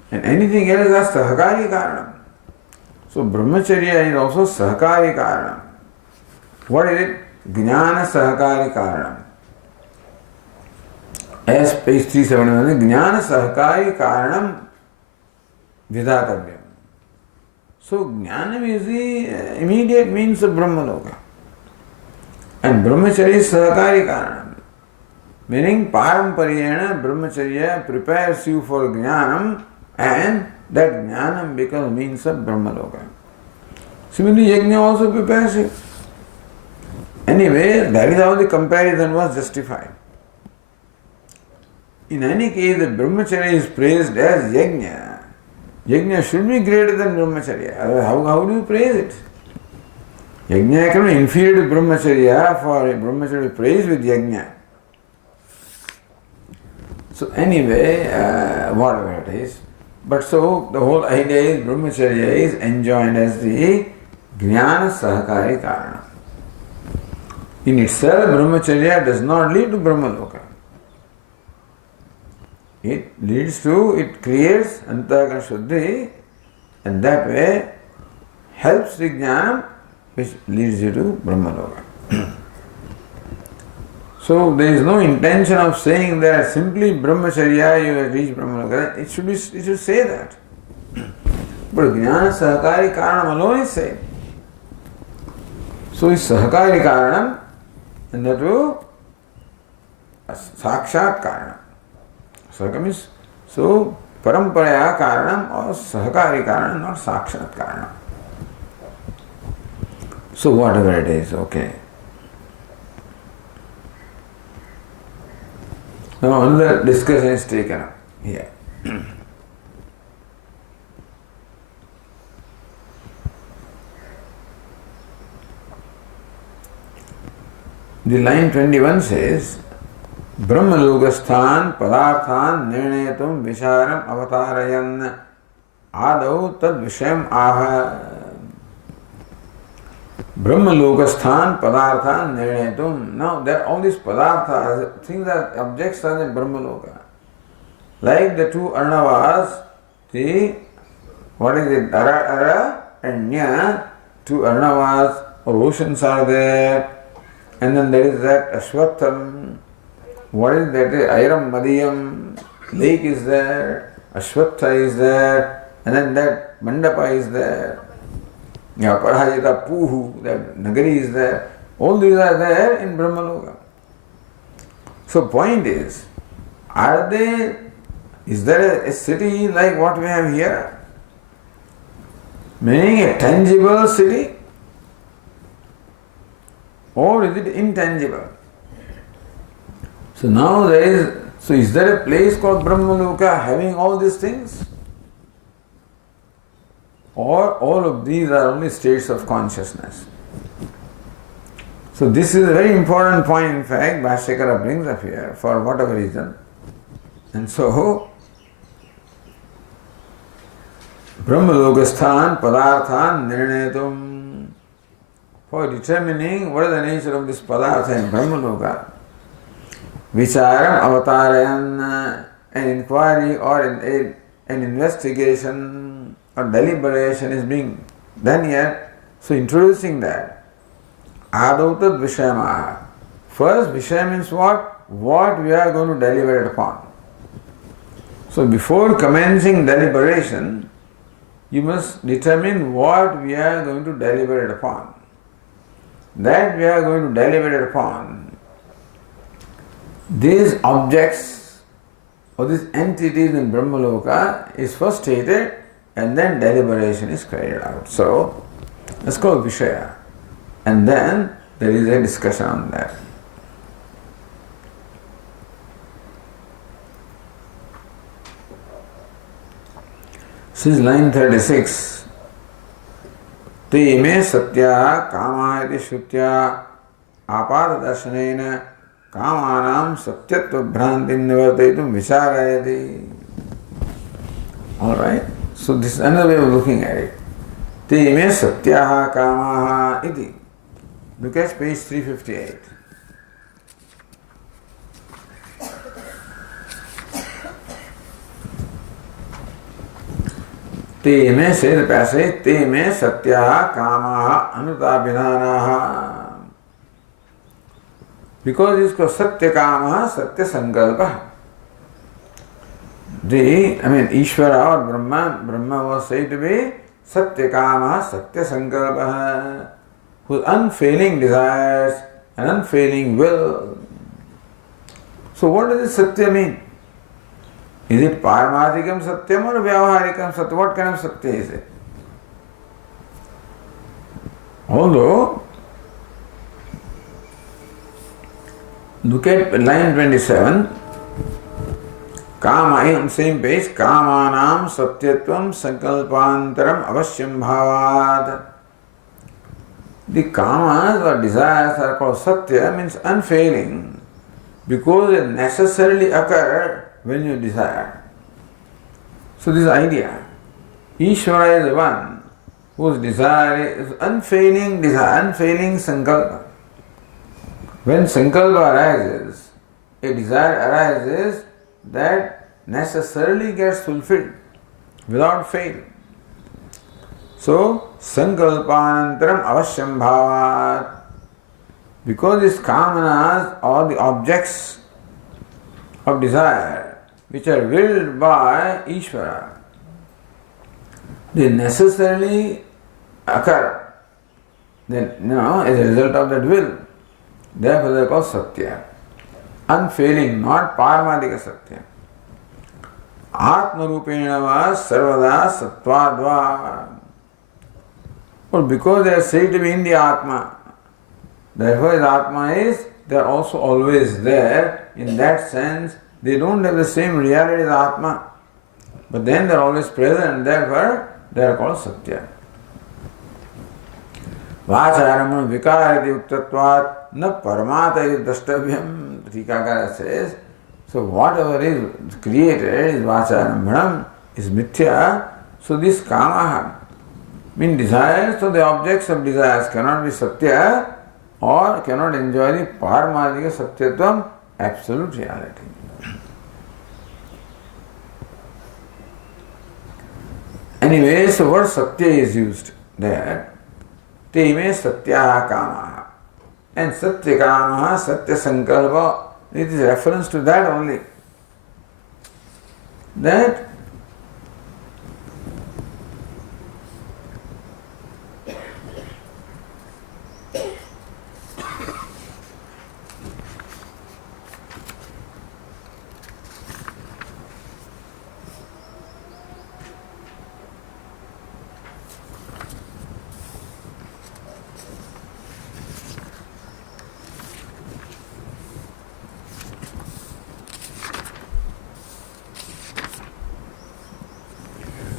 And anything else is sahakari karanam. So brahmacharya is also sahakari karanam. What is it? Jnana sahakari karanam. As page 371, jnana sahakari karanam vidatavyam. So jnanam is the immediate means of brahmaloka. And brahmacharya is sahakari karanam. Meaning parampariyena brahmacharya prepares you for jnanam and that jnanam becomes means of brahmaloka. Similarly, yajna also prepares you. Anyway, that is how the comparison was justified. In any case, the brahmacharya is praised as yajna. Yajna should be greater than brahmacharya. How do you praise it? Yajna can be inferior to brahmacharya, for a brahmacharya praised with yajna. So anyway, whatever it is. But so the whole idea is brahmacharya is enjoined as the jnana sahakari karana. In itself, brahmacharya does not lead to brahmaloka. It creates antahakara shuddhi, and that way helps the jnana which leads you to brahmaloka. So there is no intention of saying that simply brahmacharya you have reached brahmaloka. It should say that. But jnana sahakari karanam alone is said. So is sahakari karanam, and that too sakshat karanam. Sahaka means so paramparaya karanam or sahakari karanam, not sakshat karanam. So whatever it is, okay. Now another discussion is taken up here. The line 21 says, Brahmalokasthan padarthan nirnayatum visharam avatarayan adau tad vishayam aha. Brahmalokasthan padarthan nirnayatum. Now that all these padarthas, things are objects are in Brahmaloka. Like the two Arnavas, what is it? Ara and Nya, two Arnavas or oceans are there. And then there is that Ashwatham. What is that? Airam Madhyam. Lake is there. Ashwatha is there. And then that Mandapa is there. Parahajita Puhu, that Nagari is there. All these are there in Brahmaloka. So point is there a city like what we have here? Meaning a tangible city? Or is it intangible? So now is there a place called Brahmaloka having all these things? Or all of these are only states of consciousness? So this is a very important point, in fact, Bhashyakara brings up here for whatever reason. And so, Brahmalokasthan padarthan nirnetum, for determining what is the nature of this padartha in Brahmaloka, vicharam avatarayan, an inquiry or an investigation or deliberation is being done here. So introducing that, adautat vishayamaha. First, vishaya means what? What we are going to deliberate upon. So before commencing deliberation, you must determine what we are going to deliberate upon. That we are going to deliberate upon, these objects or these entities in Brahmaloka is first stated and then deliberation is carried out. So that's called Vishaya. And then there is a discussion on that. This is line 36. Te ime satya kama iti shrutya apadadarshanena kamanam satyatva bhrantim nivartayitum vicharayati. Alright? So this is another way of looking at it. Te ime satyaha kamaha iti. Look at page 358. Te me, say the passage, te me satyaha kamaha anutabhinanaha. Because it's called satya kamaha, satya sankalpa. Ishvara or Brahma was said to be satya kamaha, satya sankalpa, whose unfailing desires and unfailing will. So what does this satya mean? Is it Paramadikam Satyam or Vyavaharikam Satyam? What kind of Satya is it? Although, look at line 27, Kama, on same page, Kamanam Satyatvam Sankalpantaram Avasyam Bhavad. The Kamas or desires are called Satya, means unfailing, because they necessarily occur when you desire. So this idea, Ishvara is the one whose desire is unfailing desire, unfailing sankalpa. When sankalpa arises, a desire arises that necessarily gets fulfilled without fail. So, sankalpanantaram avasyam bhavat. Because these kamanas or the objects of desire which are willed by Ishvara, they necessarily occur. Then, as a result of that will, therefore they are called Satya. Unfailing, not Paramadika Satya. Atma Rupena va sarvada sattvadva. Well, because they are said to be in the Atma, therefore the Atma they are also always there. In that sense, they don't have the same reality as Atma, but then they are always present, therefore they are called Satya. Vacharam vikarati uktatvat na paramata drashtavyam. Tikakara says, so whatever is created is vacharam, is mithya. So this kamaha mean desires, so the objects of desires cannot be Satya or cannot enjoy the Paramadika Satyatvam, absolute reality. Anyways, the word Satya is used there. Te me Satyaha Kamaha. And Satya Kamaha, Satya Sankalpa, it is reference to that only. That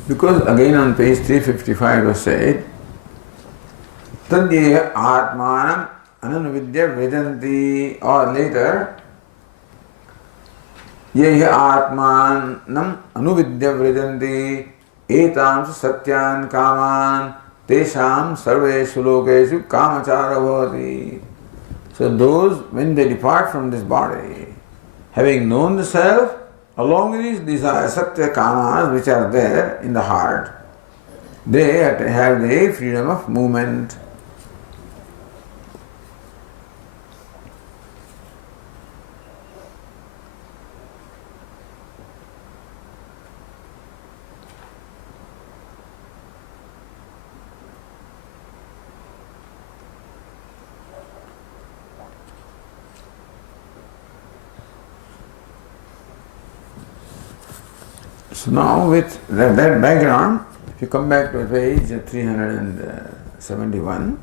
Because again on page 355 it was said, Tadyeha Atmanam Ananvidya Vedanti, or later, Yeha Atmanam Anuvidya Vedanti, Etam Satyan Kaman, Tesham Sarveshu Lokeshu Kamachara Bhavati. So those, when they depart from this body, having known the self, along with these desires, Satya Kamas, which are there in the heart, they have the freedom of movement. So now with that background, if you come back to page 371,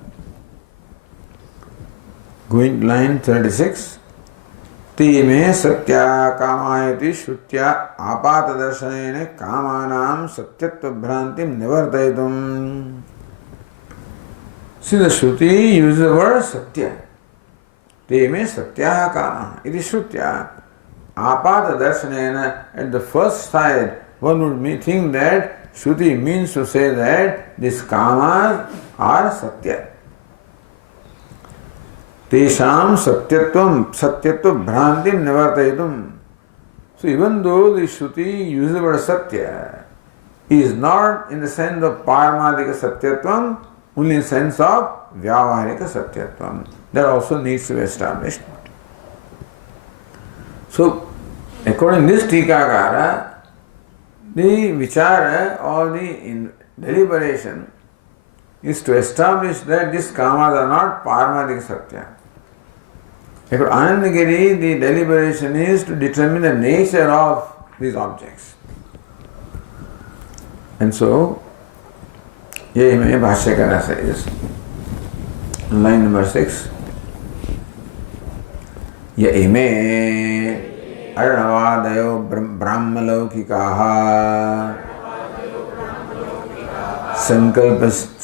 going to line 36, Time satya kamayati shrutya apatadarshanene kamanam satyatva bhrantim nivartayitum. See, the Shruti uses the word satya. Time satya kama. It is shrutya. Apatadarshanena, at the first sight, one would think that Shruti means to say that these kamas are satya. Tesham satyatvam bhrantim nivartayitum. So even though the Shruti uses the word satya, is not in the sense of paramadika satyatvam, only in the sense of vyavaharika satyatvam. That also needs to be established. So, according to this Tikakara, the vichara or the deliberation is to establish that these kamas are not paramadika satya. According to Anandagiri, the deliberation is to determine the nature of these objects. And so, ये में भाष्यकार says, line number 6, ये इमे अर्णवादयो ब्राह्मलौकिकाः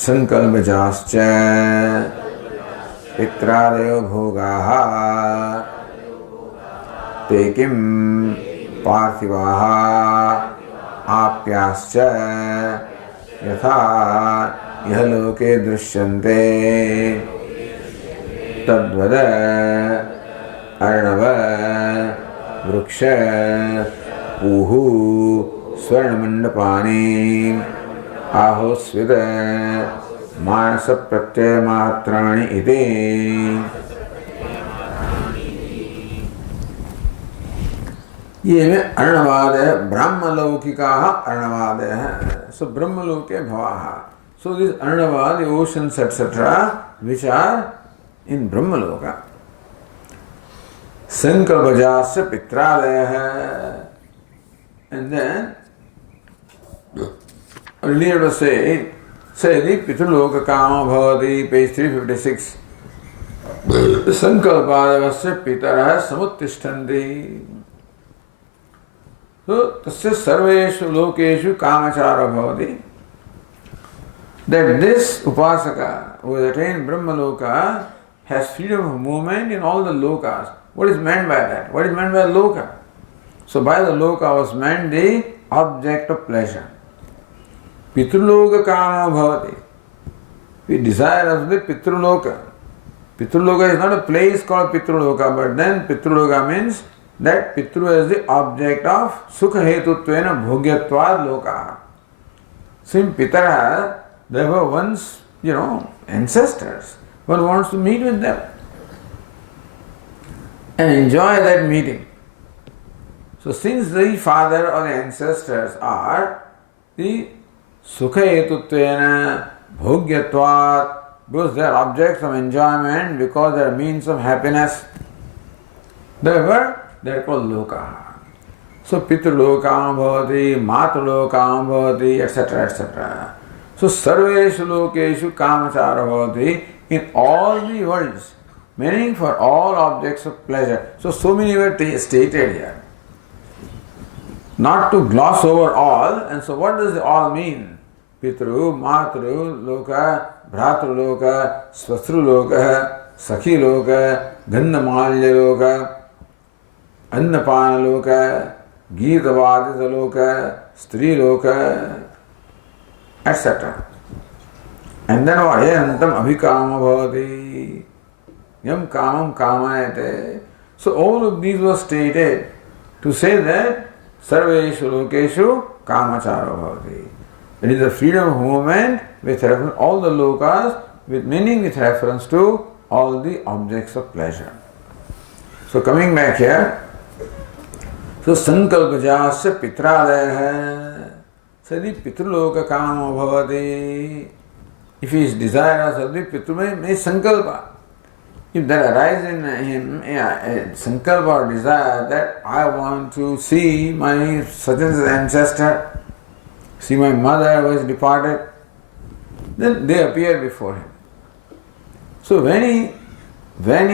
संकल्पजाश्च पित्रादयो भोगाः ते किं पार्थिवाः आप्याश्च यथा यह लोके दृश्यन्ते तद्वद अर्णव वृक्ष पूः स्वर्णमण्डपानि आहोस्विद मानस प्रत्यय मात्राणि इति. ये में अर्णवाद है, ब्रह्मलौकिकाः अर्णवाद है. So ब्रह्मलोके भवाः. So this अर्णवाद, the oceans etc., which are in ब्रह्मलोका. संकल्पजास्य पित्रादय है. And then earlier was say the Pitruloka Kama Bhavati, page 356. Sankalpadavasya pitara samuttishthanti. So, tasya sarveshu lokeshu kamachara bhavati. That this upasaka who has attained Brahmaloka has freedom of movement in all the lokas. What is meant by that? What is meant by loka? So, by the loka was meant the object of pleasure. Pitruloka kama bhavati. We desire of the Pitruloka. Pitruloka is not a place called Pitruloka, but then Pitruloka means that Pitru is the object of Sukha Hetutvena Bhogyatvad Loka. So in Pitara, there were once, ancestors. One wants to meet with them and enjoy that meeting. So since the father or the ancestors are the Sukha Hetutvena Bhogyatvad, because they are objects of enjoyment, because they are means of happiness, therefore they are called loka. So Pitrulokam bhavati, Matulokam bhavati, etc., etc. So Sarveshu lokeshu kamachara bhavati, in all the worlds, meaning for all objects of pleasure. So many were stated here. not to gloss over all. And so what does all mean? Pitru, Matru, Loka, Bhratru Loka, Swastru Loka, Sakhi Loka, Gandhamalya Loka, Annapana Loka, Gitavadita Loka, Stri Loka, etc. And then what? Yantam abhikama bhavati, yam kamam kamayate. So all of these were stated to say that sarveshu lokeshu kamacharo bhavati. It is the freedom of movement with reference to all the lokas, with meaning with reference to all the objects of pleasure. So coming back here, so sankalpajasya pitradaya. So the pitruloka kama bhavati. If he is desirous of the pitru may sankalpa. If there arises in him a sankalpa or desire that I want to see my such and such ancestor, see my mother who has departed, then they appear before him. So when he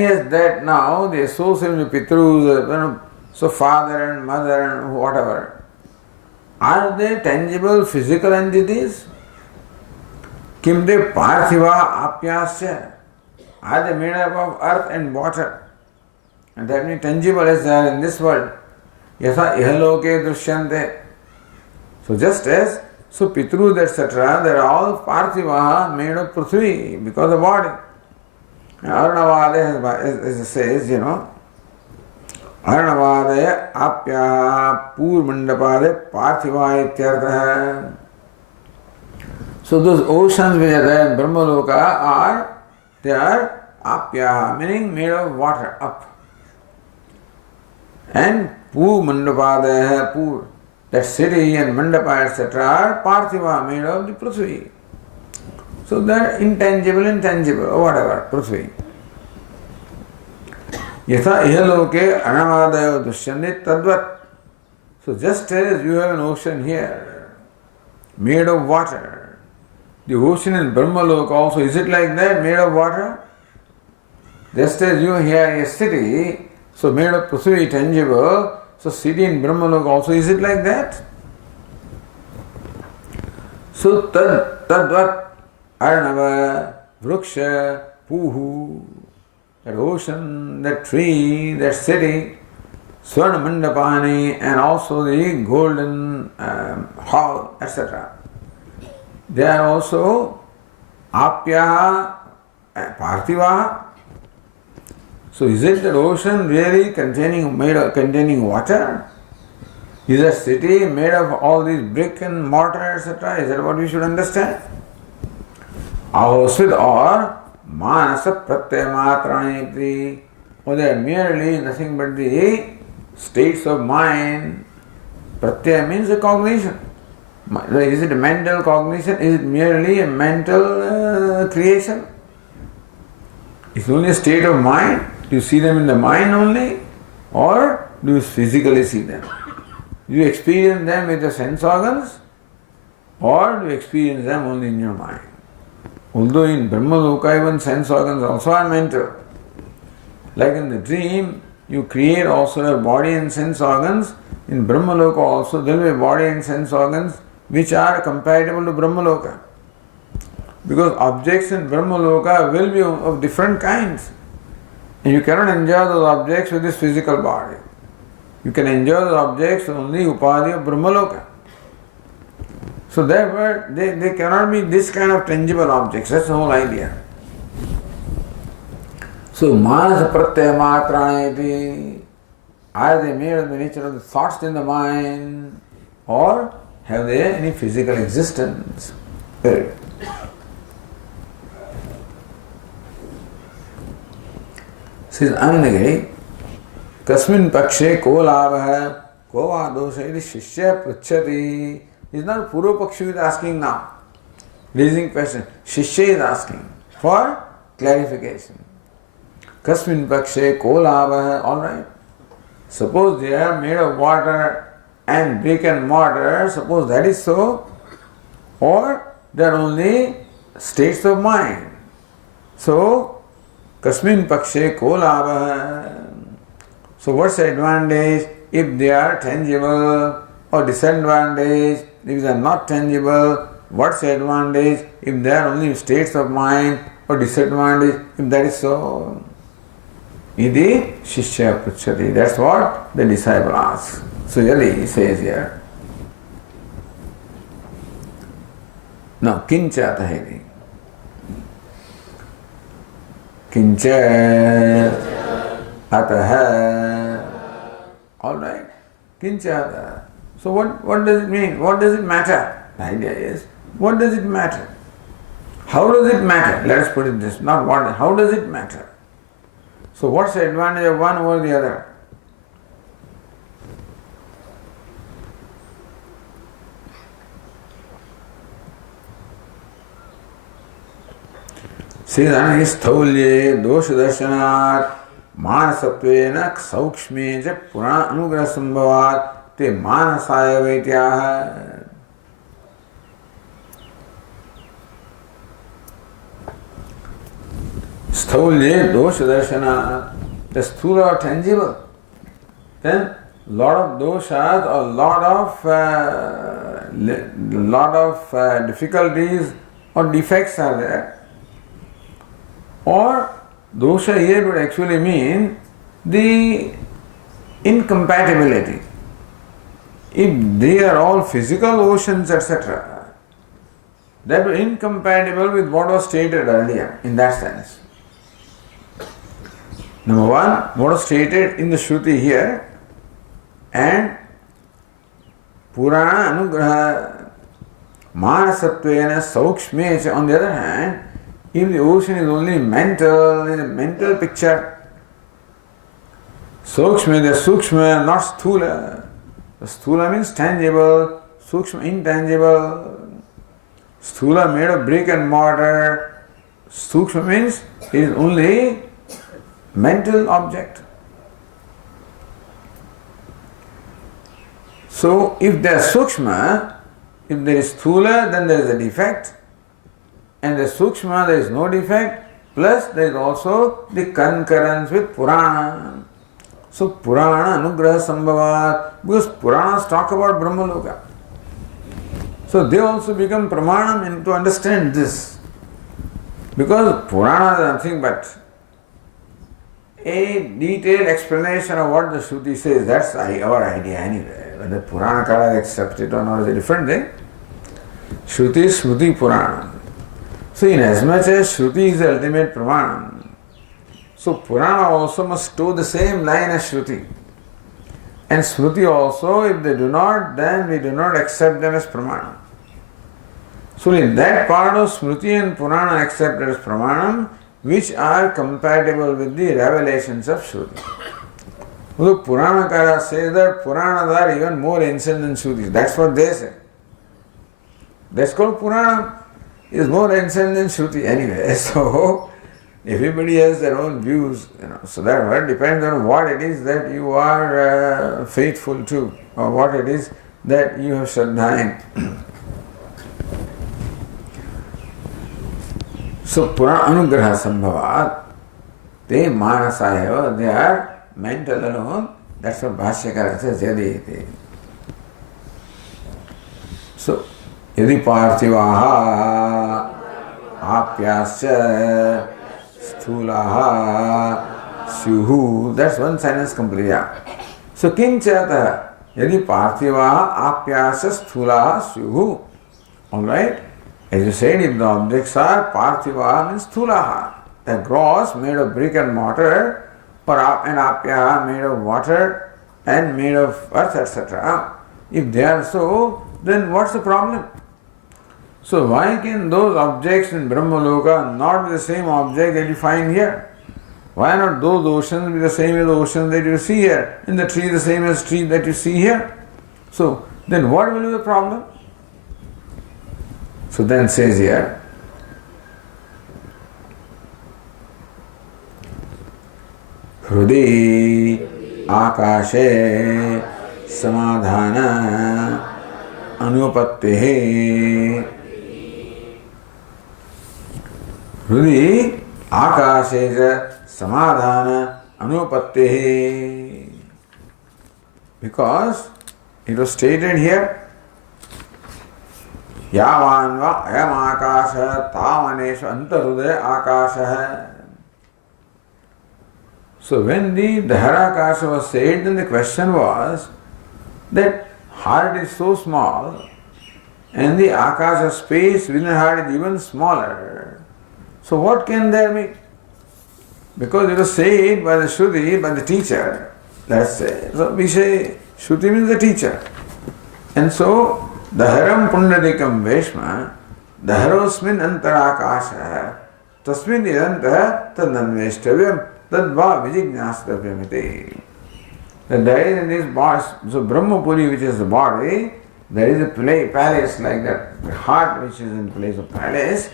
has that now, the association with Pitrus, so father and mother and whatever, are they tangible physical entities? Kim de parthiva apyasya? Are they made up of earth and water? And that means tangible as they are in this world. Yatha ihaloke drishyante. So just as, so Pitrus etc., they are all parthiva made of Prithvi because of body. Arnavade, as it says, Arnavadaya apya purmandapade parthiva ityartha. So those oceans which are there in Brahmaloka they are apya, meaning made of water, up. And purmandapadaya, pur, that city and mandapa etc. are parthiva, made of the Prithvi. So they are intangible, or whatever, Prithvi. Yatha ihaloke anavadaya dushyante tadvat. So just as you have an ocean here, made of water, the ocean in Brahmaloka also, is it like that, made of water? Just as you here a city, so made of Prithvi, tangible, so city in Brahmaloka also, is it like that? So tadvat arnava vriksha puhu, that ocean, that tree, that city, swarna mandapani, and also the golden hall, etc. They are also apya parthiva. So is it that ocean really containing water? Is a city made of all these brick and mortar, etc.? Is that what we should understand? Ahosvid or manasa pratyamatrani, or they are merely nothing but the states of mind. Pratyaya means a cognition. Is it a mental cognition? Is it merely a mental creation? It's only a state of mind. Do you see them in the mind only? Or do you physically see them? Do you experience them with the sense organs? Or do you experience them only in your mind? Although in Brahmaloka even sense organs also are mental. Like in the dream, you create also your body and sense organs. In Brahmaloka also there will be body and sense organs which are compatible to Brahmaloka. Because objects in Brahmaloka will be of different kinds. And you cannot enjoy those objects with this physical body. You can enjoy those objects only upadhi of Brahmaloka. So therefore, they cannot be this kind of tangible objects. That's the whole idea. So manasa pratyaya matrani, are they made of the nature of the thoughts in the mind, or have they any physical existence? Says Anandagiri, kasmin pakshe ko labha ko va dosha iti shishya pruchati. It's not Purva Paksha is asking now, raising question. Shishya is asking for clarification. Kasmin pakshe ko labha, alright. Suppose they are made of water and brick and mortar, suppose that is so, or they are only states of mind. So, kasmin pakshe ko labha. So what's the advantage if they are tangible or disadvantage if they are not tangible? What's the advantage if they are only states of mind, or disadvantage if that is so? Iti Shishya Pruchati. That's what the disciple asks. So Yali says here. Now, Kincha Tahiri. Kincha Ataha. Alright. Kincha Ataha. So what does it mean? What does it matter? The idea is, what does it matter? How does it matter? Let us put it this, not what, how does it matter? So what's the advantage of one over the other? Siddhana is Thaulye Dosha Darshanat Manasattvena Saukshmeja Purana Anugraha Sambhavat Te Manasaya Vaityaha. Sthaulye dosha darshana. The sthula are tangible. Then lot of doshas or lot of difficulties or defects are there. Or dosha here would actually mean the incompatibility. If they are all physical oceans, etc., that were incompatible with what was stated earlier in that sense. Number one, what was stated in the Shruti here, and Purana Anugraha Manasattvena Saukshmecha. On the other hand, if the ocean is only mental, in a mental picture, Saukshma, the Sukshma, not Sthula. The Sthula means tangible, Sukshma intangible. Sthula made of brick and mortar. Sukshma means it is only mental object. So if there is Sukshma, if there is Sthula, then there is a defect. And the Sukshma, there is no defect. Plus there is also the concurrence with Purana. So Purana Anugraha Sambhavat, because Puranas talk about Brahmaloka. So they also become pramanam to understand this. Because Purana is nothing but a detailed explanation of what the Shruti says. That's our idea anyway. Whether Purana Kala accept it or not is a different thing. Shruti is Shruti Purana. So in as much as Shruti is the ultimate pramanam, so Purana also must toe the same line as Shruti. And Shruti also, if they do not, then we do not accept them as pramanam. So in that part of Smriti and Purana accepted as pramanam, which are compatible with the revelations of Shruti. Although Puranakara says that Puranas are even more ancient than Shrutis. That's what they say. That's called Purana. Is more ancient than Shruti anyway. So everybody has their own views, So that depends on what it is that you are faithful to, or what it is that you have shraddha in. So Purana Anugraha Sambhavat, te manasaya, they are mental alone. That's what Bhashyakara says, yadi. So, yadi parthivaha apyasya sthulaha syuhu. That's one sentence complete. So, kinchata yadi parthivaha apyasya sthulaha syuhu. Alright? As you said, if the objects are parthivaha means sthulaha, the gross made of brick and mortar, and apyaha made of water and made of earth, etc. If they are so, then what's the problem? So why can those objects in Brahmaloka not be the same object that you find here? Why not those oceans be the same as the oceans that you see here, and the tree the same as the tree that you see here? So then what will be the problem? So then says here, Hrudi Akashe Samadhana Anupattihi. Hrudi Akashe Samadhana Anupattihi. Because It was stated here, Yavanva ayam akasha tavaneshu antarudaya akasha. So when the Dharakasha was said, then the question was that heart is so small and the Akasha space within the heart is even smaller. So what can there be? Because it was said by the Shruti, by the teacher, let's say. So we say Shruti means the teacher. And so Daharam Pundarikam Veshma, Daharosmin Antarakasha, Tasmin Idanta Tadanveshtavyam, Tadva Vijignastavyamiti. That there is in this body, so Brahmapuri, which is the body, there is a palace like that, the heart which is in place of palace,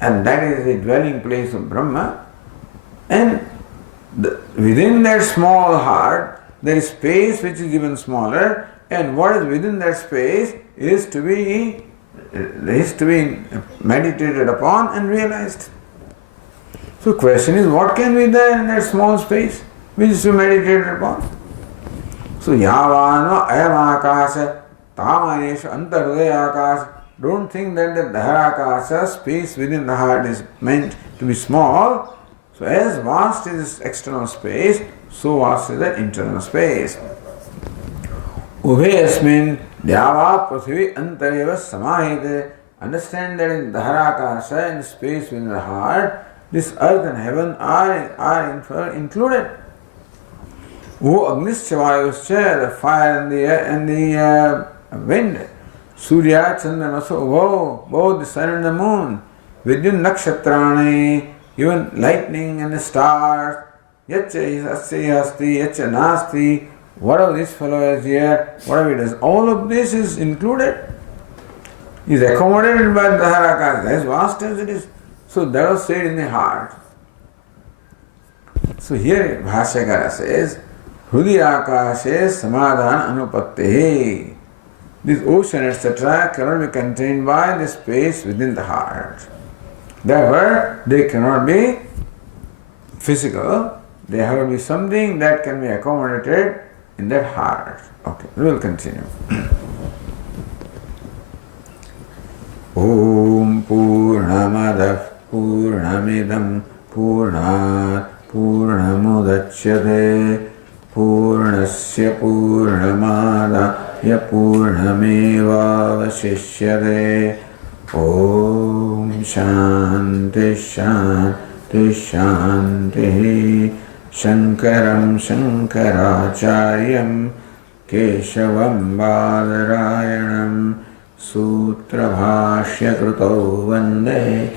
and that is the dwelling place of Brahma. And within that small heart, there is space which is even smaller, and what is within that space is to be meditated upon and realized. So question is, what can be there in that small space which is to be meditated upon? So Yavana ayam akasha tamaneshu antarudaya akasha. Don't think that the Dharakasha space within the heart is meant to be small. So as vast is this external space, so vast is the internal space. Ubhayasmin Dyava Prithvi Antareva Samahite. Understand that in Dharakasha, in space within the heart, this earth and heaven are included. O Agnischavayuscha, the fire and the air and the wind. Surya Chandramaso, both the sun and the moon. Vidyun Nakshatrani, even lightning and the stars. Yacha Asya Asti, Yacha Nasti. Whatever this fellow is here, whatever it is, all of this is included. Is accommodated by the Dharakasha, as vast as it is. So that was said in the heart. So here Bhashyakara says, Hrudiyakashe samadhana anupattehi. This ocean, etc., cannot be contained by the space within the heart. Therefore, they cannot be physical. They have to be something that can be accommodated in that heart. Okay, we will continue. Om Purnamadah Purnamidam Purnat Purnamudachyate Purnasya Purnamadaya Purnamevavashishyate. Om Shanti Shanti Shanti. Shankaram Shankaracharyam Keshavam Badarayanam Sutra Bhashya Kruto Vande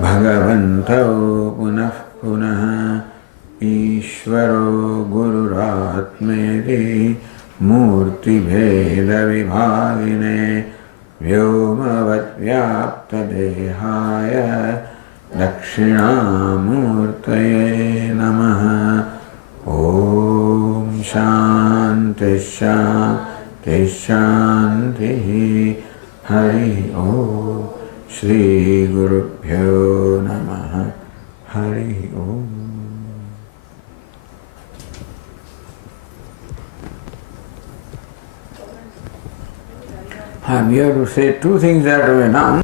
Bhagavanto Punah Punah Ishvaro Gururatmeti Murti Bheda Vibhagine Vyomavat Vyapta Dehaya Dakshinamurtaye Namaha. Om Shanti Shanti Shanti. Hari Om. Shri Gurubhyo Namaha. Hari Om. We have to say two things that we know.